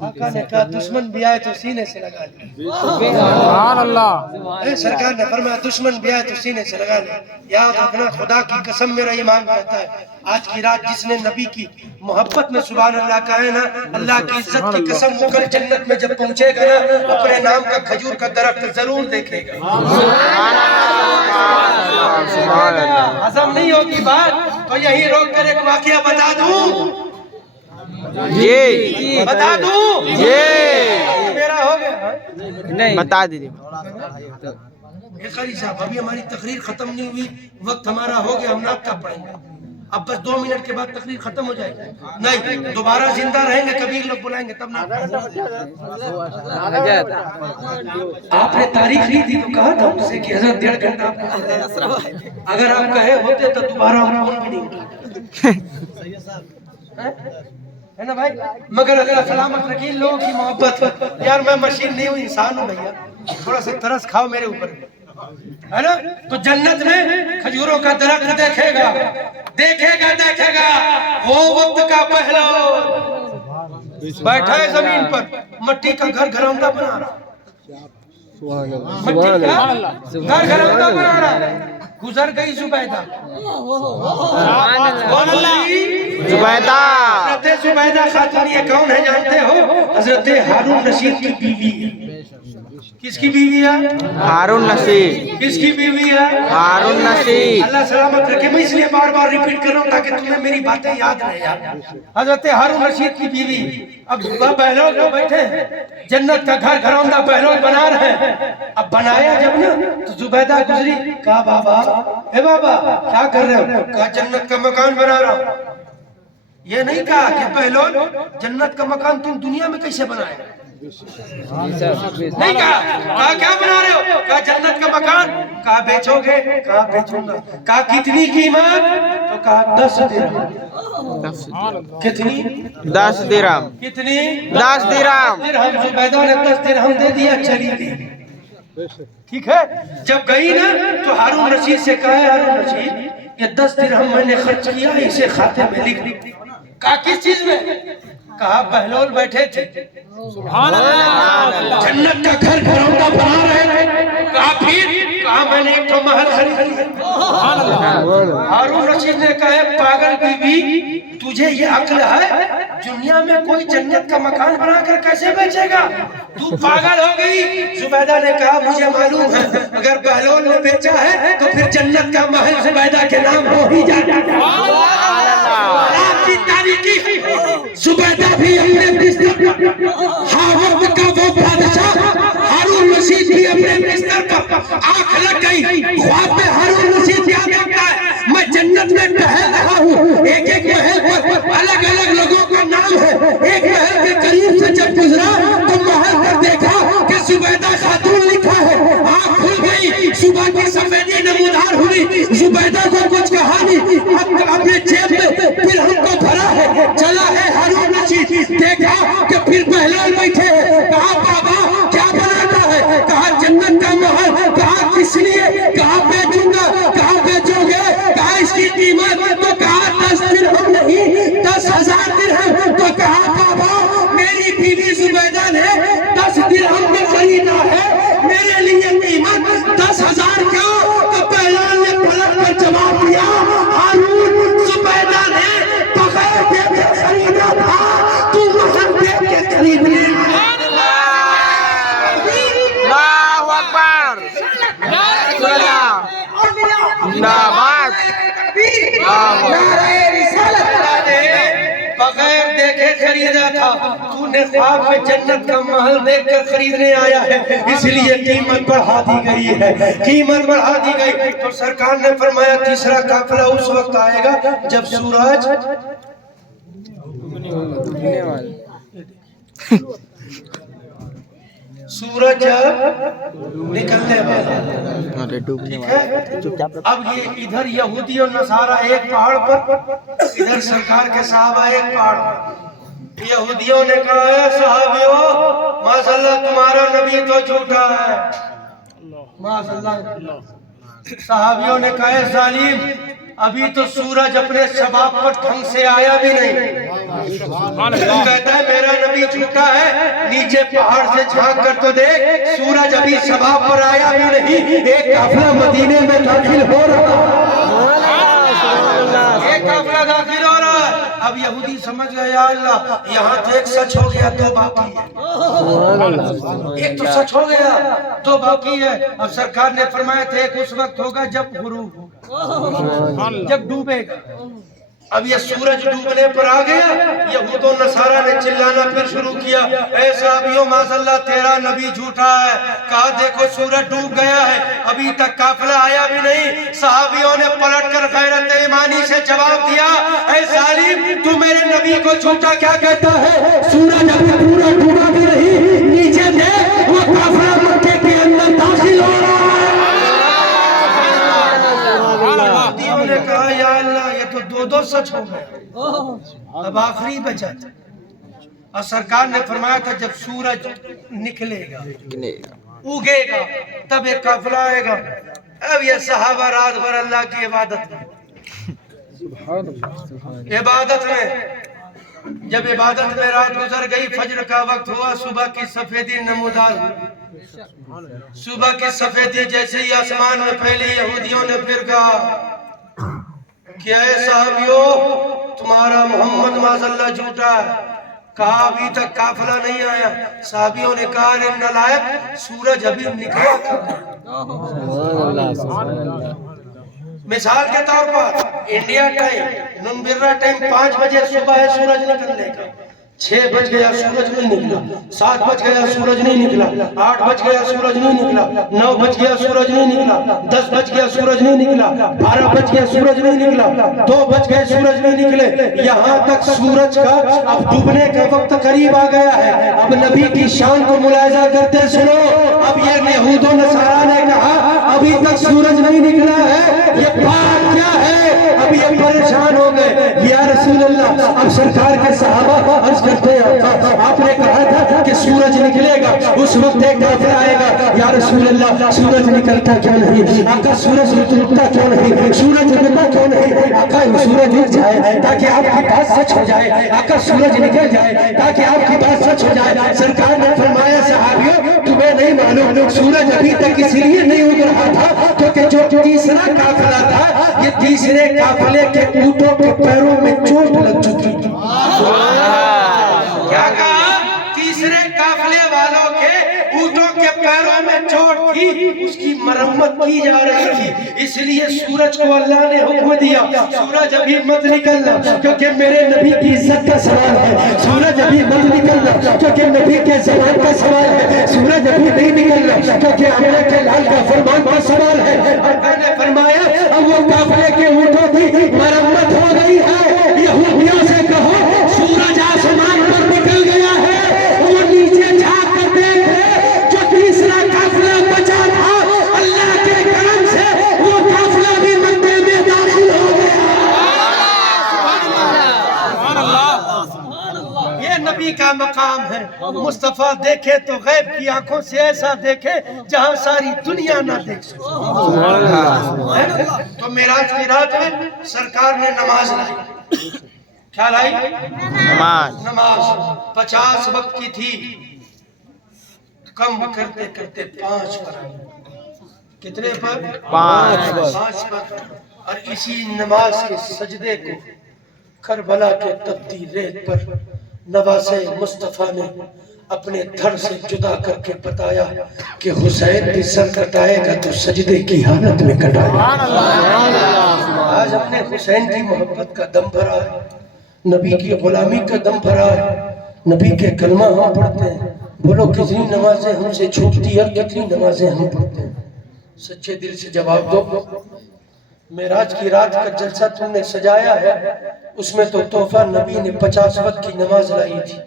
آقا نے کہا دشمن بھی آئے تو سینے سے لگا لے. سبحان اللہ. سرکار نے فرمایا دشمن بھی آئے تو سینے سے لگا لے. یاد رکھنا خدا کی قسم میرا ایمان کہتا ہے آج کی رات جس نے نبی کی محبت میں سبحان اللہ کہا ہے نا اللہ کی عزت کی قسم وہ کل جنت میں جب پہنچے گا نا اپنے نام کا کھجور کا درخت ضرور دیکھے گا. ہضم نہیں ہوتی بات تو یہی روک کر ایک واقعہ بتا دوں. بتا دوں میرا ہو گیا نہیں بتا دیجیے. قاری صاحب ابھی ہماری تقریر ختم نہیں ہوئی، وقت ہمارا ہو گیا، ہم ناطقہ پڑھیں گے. اب بس 2 منٹ کے بعد تقریر ختم ہو جائے گی. نہیں, دوبارہ زندہ رہیں گے, کبیر لوگ بلائیں گے تب نہ. آپ نے تاریخ لی تھی تو کہا تھا مجھ سے کہ حضرت 1.5 گھنٹہ اگر آپ کہے ہوتے تو دوبارہ ہم فون بھی نہیں اٹھاتے. ہے نا بھائی, مگر اللہ سلامت رکھیں لوگوں کی محبت. یار میں مشین نہیں ہوں, انسان ہوں بھیا, تھوڑا سا ترس کھاؤ میرے اوپر, ہے نا. تو جنت میں کھجوروں کا درخت دیکھے گا وہ وقت کا پہلا بیٹھا ہے زمین پر, مٹی کا گھر گھروندا بنا رہا, مٹی کا گھر گھروندا بنا رہا. گزر گئی زبیدہ. حضرت زبیدہ خاتون یہ کون ہے جانتے ہو؟ حضرت ہارون رشید کی بیوی ہے. کس کی بیوی ہے؟ ہارون رشید. کس کی بیوی ہے؟ ہارون رشید. اللہ سلامت رکھے, میں اس لیے بار بار ریپیٹ کر رہا ہوں تاکہ تمہیں میری باتیں یاد رہے. حضرت ہارون رشید کی بیوی. اب بہلول جو بیٹھے ہیں جنت کا گھر گھروندا بہلول بنا رہے ہیں. اب بنایا جب نا تو زبیدہ گزری, کہا بابا, اے بابا کیا کر رہے ہو؟ کہا جنت کا مکان بنا رہا ہوں. یہ نہیں کہا کہ بہلول جنت کا مکان تم دنیا میں کیسے بنائے, نہیں کہا. کہا کیا بنا رہے ہو؟ کہا جنت کا مکان. کہا بیچو گے؟ کہا بیچوں گا. کہا کتنی قیمت؟ تو کہا 10 درہم. کتنی؟ 10 درہم. کتنی؟ 10 درہم. زبیدہ نے 10 درہم دے دیا, چلی گئی. ٹھیک ہے, جب گئی نا تو ہارون رشید سے کہا, ہارون رشید یہ 10 درہم میں نے خرچ کیا, اسے کھاتے میں لکھ دی. کہا کس چیز میں؟ کہا بہلول بیٹھے تھے جنت کا گھر گھروندا بنا رہے تھے. کہا پھر؟ کہا میں نے ایک تو محل خرید لیا. ہارون رشید نے کہا پاگل بیوی, تجھے یہ عقل ہے دنیا میں کوئی جنت کا مکان بنا کر کیسے بیچے گا؟ تو پاگل ہو گئی. زبیدہ نے کہا مجھے معلوم ہے اگر بہلول نے بیچا ہے تو پھر جنت کا محل زبیدہ کے نام ہو ہی جاتا. آپ کی تاریخی زبیدہ بھی اپنے بستر پر, وقت کا وہ بادشاہ ہارون رشید بھی اپنے بستر پر, آنکھ لگ گئی. خواب میں ہارون رشید کیا دیکھتا ہے, میں جنت میں ٹہل رہا ہوں, ایک ایک محل پر الگ الگ لوگوں کا نام ہے. ایک محل کے قریب سے جب گزرا تو محل پر دیکھا کہ زبیدہ خاتون لکھا ہے. آنکھ کھل گئی, صبح کی سفیدی نمودار ہوئی. زبیدہ کو کچھ کہا نہیں, اپنے جیب میں پھر ہم کو بھرا ہے, چلا ہے ہارون رشید. دیکھا کہ پھر بہلول بیٹھے ہیں. کہا بابا کیا بناتا ہے؟ کہا جنت کا محل. کہا کس لیے؟ کہا بیچوں گا. کہا بیچو گے؟ کہا اس کی قیمت؟ تو کہا 10 درہم نہیں 10,000 درہم. تو کہا بابا میری بیوی زبیدہ نے 10 درہم میں خریدا ہے, میرے لیے قیمت 10,000 کیا؟ تو بہلول نے پلٹ کر جواب دیا, ہارون زبیدہ نے بغیر بیچ کے خریدا تھا, تو محل بیچ کے خرید لے. اللہ اکبر. بغیر دیکھے خریدا تھا, تو نے خواب میں جنت کا محل دیکھ کر خریدنے آیا ہے, اس لیے قیمت بڑھا دی گئی ہے, قیمت بڑھا دی گئی. تو سرکار نے فرمایا تیسرا قافلہ اس وقت آئے گا جب سورج نکلنے والا. اب یہ ادھر یہودی اور نصارہ ایک پہاڑ پر, ادھر سرکار کے صحابہ ایک پہاڑ پر. یہودیوں نے کہا ہے صحابیوں ماشاءاللہ تمہارا نبی تو جھوٹا ہے, ماشاءاللہ. صحابیوں نے کہا ہے ظالم ابھی تو سورج اپنے شباب پر ڈھنگ سے آیا بھی نہیں. کہتا ہے میرا نبی جھوٹا ہے, نیچے پہاڑ سے جھانک کر تو دیکھ سورج ابھی شباب پر آیا بھی نہیں. ایک قافلہ مدینے میں داخل ہو رہا ہے, ایک قافلہ داخل ہو رہا ہے. اب یہودی سمجھ گیا یا اللہ یہاں تو ایک سچ ہو گیا 2 باقی ہے, ایک تو سچ ہو گیا 2 باقی ہے. اب سرکار نے فرمایا تھا ایک اس وقت ہوگا جب غروب ہوگا, جب ڈوبے گا. اب یہ سورج ڈوبنے پر آ گیا، یہود و نصارہ نے چلانا پھر شروع کیا، اے صحابیوں معاذاللہ تیرا نبی جھوٹا ہے۔ کہا دیکھو سورج ڈوب گیا ہے، ابھی تک قافلہ آیا بھی نہیں۔ صحابیوں نے پلٹ کر غیرت ایمانی سے جواب دیا، اے ظالم تو میرے نبی کو جھوٹا کیا کہتا ہے؟ سورج ابھی پورا ڈوبا بھی نہیں، نیچے دیکھ وہ قافلہ مکے کے اندر داخل ہو رہا ہے۔ یہودیوں نے کہا یا اللہ یہ تو دو سچ ہو گئے، اب آخری بچا تھا۔ اور سرکار نے فرمایا تھا جب سورج نکلے گا اگے گا تب ایک قافلہ آئے گا۔ اب یہ صحابہ رات بھر اللہ کی عبادت میں جب عبادت میں رات گزر گئی، فجر کا وقت ہوا، صبح کی سفیدی نمودار ہوئی۔ صبح کی سفیدی جیسے ہی آسمان میں پھیلی، یہودیوں نے پھر کہا کہ اے صحابیوں تمہارا محمد معاذاللہ جھوٹا ہے۔ کہا ابھی تک قافلہ نہیں آیا۔ صحابیوں نے کہا ارے نالائق سورج ابھی نکلا تھا۔ مثال کے طور پر انڈیا ٹائم ننبرہ ٹائم 5 بجے صبح ہے، سورج نکلنے کا 6 بج گیا سورج نہیں نکلا، 7 بج گیا سورج نہیں نکلا، 8 بج گیا سورج نہیں نکلا، 9 بج گیا سورج نہیں نکلا، 10 بج گیا سورج نہیں نکلا، 12 بج گیا سورج نہیں نکلا، 2 بج گئے سورج نہیں نکلے، یہاں تک سورج کا اب ڈوبنے کا وقت قریب آ گیا ہے۔ اب نبی کی شان کو ملاحظہ کرتے سنو، اب یہ یہود و نصارہ نے کہا ابھی تک سورج نہیں نکلا ہے، یہ بات کیا ہے؟ اب یہ پریشان ہو گئے، یا رسول اللہ اب سرکار کے صحابہ عرض کرتے ہیں آپ نے کہا تھا کہ سورج نکلے گا، اس وقت ایک قافلہ آئے گا، یا رسول اللہ سورج نکلتا کیوں نہیں؟ آقا سورج رکتا کیوں نہیں؟ سورج رکتا کیوں نہیں؟ آقا سورج رک جائے تاکہ آپ کی بات سچ ہو جائے، آقا سورج نکل جائے تاکہ آپ کی بات سچ ہو جائے۔ سرکار نے فرمایا صحابیوں تمہیں نہیں معلوم سورج ابھی تک اس لیے نہیں اگ رہا تھا کیونکہ جو تیسرا قافلہ تھا یہ تیسرے قافلے کے اونٹوں کے پیروں میں چوٹ لگ چکی تھی۔ کیا کہا؟ تیسرے قافلے والوں کے اونٹوں کے پیروں میں چوٹ تھی، اس کی مرمت کی جا رہی تھی، اس لیے سورج کو اللہ نے حکم دیا سورج ابھی مت نکلنا کیونکہ میرے نبی کی عزت کا سوال ہے، سورج ابھی مت نکلنا کیونکہ نبی کے زمان کا سوال ہے، سورج ابھی نہیں نکلنا کیونکہ آمنہ کے لال کا فرمان کا سوال ہے۔ اور نے فرمایا اب وہ قافلے کے اونٹوں کی مرمت ہو گئی ہے، یہودیوں سے کہو سورج آسمان پر نکل گیا ہے، وہ نیچے جھانک کر دیکھ لے، جو تیسرا قافلہ بچا تھا اللہ کے کرم سے وہ قافلہ بھی مکے میں داخل ہو گیا۔ یہ نبی کا مقام ہے، مصطفیٰ دیکھے تو غیب کی آنکھوں سے ایسا دیکھے جہاں ساری دنیا نہ دیکھ سکے۔ تو معراج کی رات میں سرکار نے نماز لائی، کیا لائی؟ نماز 50 وقت کی تھی، کم کرتے کرتے 5 پر آئی۔ کتنے پر؟ 5 پر۔ اور اسی نماز کے سجدے کو کربلا کے تپتی ریت پر نواسے مصطفیٰ نے اپنے دھڑ سے جدا کر کے بتایا کہ حسین بھی سر کٹائے گا تو سجدے کی حالت میں کٹائے گا۔ آج ہم نے حسین کی محبت کا دم بھرا ہے، نبی کی غلامی کا دم بھرا ہے، نبی کے کلمہ ہم پڑھتے ہیں، بولو کتنی نمازیں ہم سے چھوٹتی اور کتنی نمازیں ہم پڑھتے ہیں؟ سچے دل سے جواب دو۔ معراج کی رات کا جلسہ تم نے سجایا ہے، اس میں تو تحفہ نبی نے 50 وقت کی نماز لائی تھی،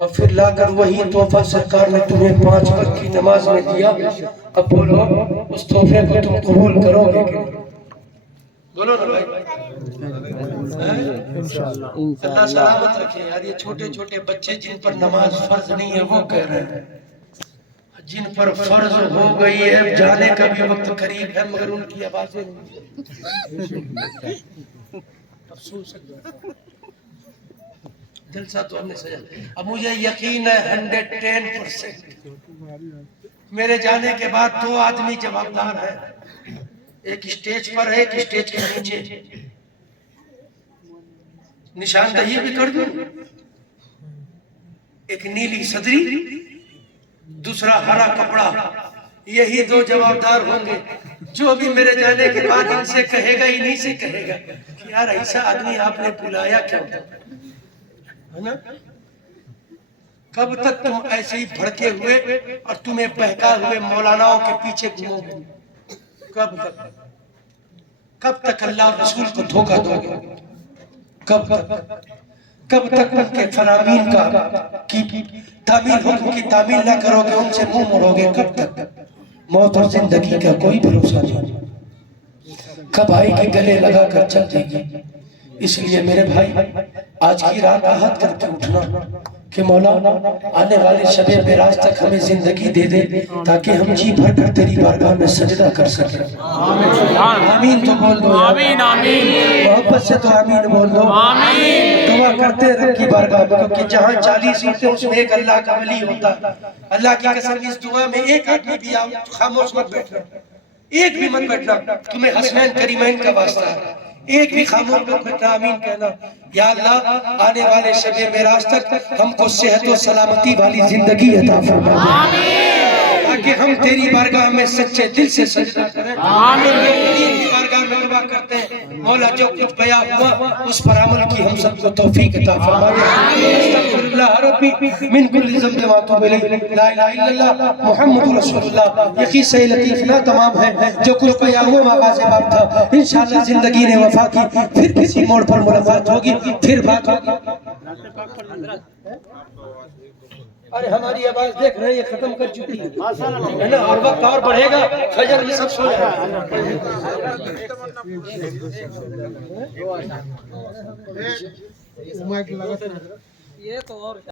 اور پھر لا کر وہی تحفہ سرکار نے تمہیں 5 وقت کی نماز میں دیا۔ اب بولو اس تحفے کو تم قبول کرو گے کہ نہیں؟ بولو نا بھائی، اللہ سلامت رکھے یار۔ یہ چھوٹے چھوٹے بچے جن پر نماز فرض نہیں ہے وہ کہہ رہے ہیں، جن پر فرض ہو گئی ہے جانے کا بھی وقت قریب ہے مگر ان کی آوازیں نہیں۔ افسوس ہے، جلسہ تو ہم نے سجا۔ اب مجھے یقین ہے 110% میرے جانے کے بعد 2 آدمی جوابدار ہیں، ایک اسٹیج پر ہے ایک اسٹیج کے نیچے۔ نشاندہی بھی کر دوں، ایک نیلی صدری، دوسرا ہرا کپڑا، یہی دو جوابدار ہوں گے جو بھی میرے جانے کے بعد ان سے کہے گا انہی سے کہے گا کہ یار ایسا آدمی آپ نے بلایا کیوں ہے نا؟ کب تک تم ایسے ہی بھڑکے ہوئے اور تمہیں بہکا ہوئے مولاناؤں کے پیچھے گھومو گے؟ کب تک اللہ رسول کو دھوکہ دو گے؟ کب تک ان کے فرامین کی تعمیل حکم کی تعمیل نہ کرو گے، ان سے منہ موڑو گے؟ کب تک؟ موت اور زندگی کا کوئی بھروسہ نہیں، کب آئے گی گلے لگا کر چل جائے گی۔ اس لیے میرے بھائی آج کی رات آہت کر کے اٹھنا کہ مولا آنے والے شب معراج تک ہمیں زندگی دے دے تاکہ ہم جی بھر کر تیری بارگاہ میں سجدہ کر سکیں۔ آمین تو بول دو، آمین آمین محبت سے تو آمین بول دو۔ دعا کرتے رب کی بارگاہ میں، کیونکہ جہاں 40 ہوتے اس میں ایک اللہ کا ولی ہوتا۔ اللہ کی قسم اس دعا میں ایک آدمی بھی آؤ خاموش مت بیٹھنا، ایک بھی مت بیٹھنا، تمہیں حسنین کریمین کا واسطہ ہے، ایک بھی خاموش مت بیٹھنا، آمین کہنا۔ یا اللہ آنے والے شب معراج تک ہم کو صحت و سلامتی والی زندگی عطا فرما دے تاکہ ہم تیری بارگاہ میں سچے دل سے سجدہ کریں۔ تیری بارگاہ میں دعا کرتے ہیں مولا جو کچھ بیان ہوا اس پر عمل کی ہم سب کو توفیق عطا فرما دے۔ استغفر اللہ ربی من کل ذنب و اتوب الیہ، لا الہ الا اللہ محمد رسول اللہ۔ یقین سے لطیف نہ تمام ہے، جو کچھ بیان ہوا آغاز باب تھا، انشاءاللہ زندگی نے وفا کی، پھر کسی موڑ پر ملاقات ہوگی، پھر بات ہوگی۔ ارے ہماری آواز دیکھ رہے ہیں یہ ختم کر چکی ہے نا، اور وقت اور بڑھے گا، فجر میں سب سو جائیں۔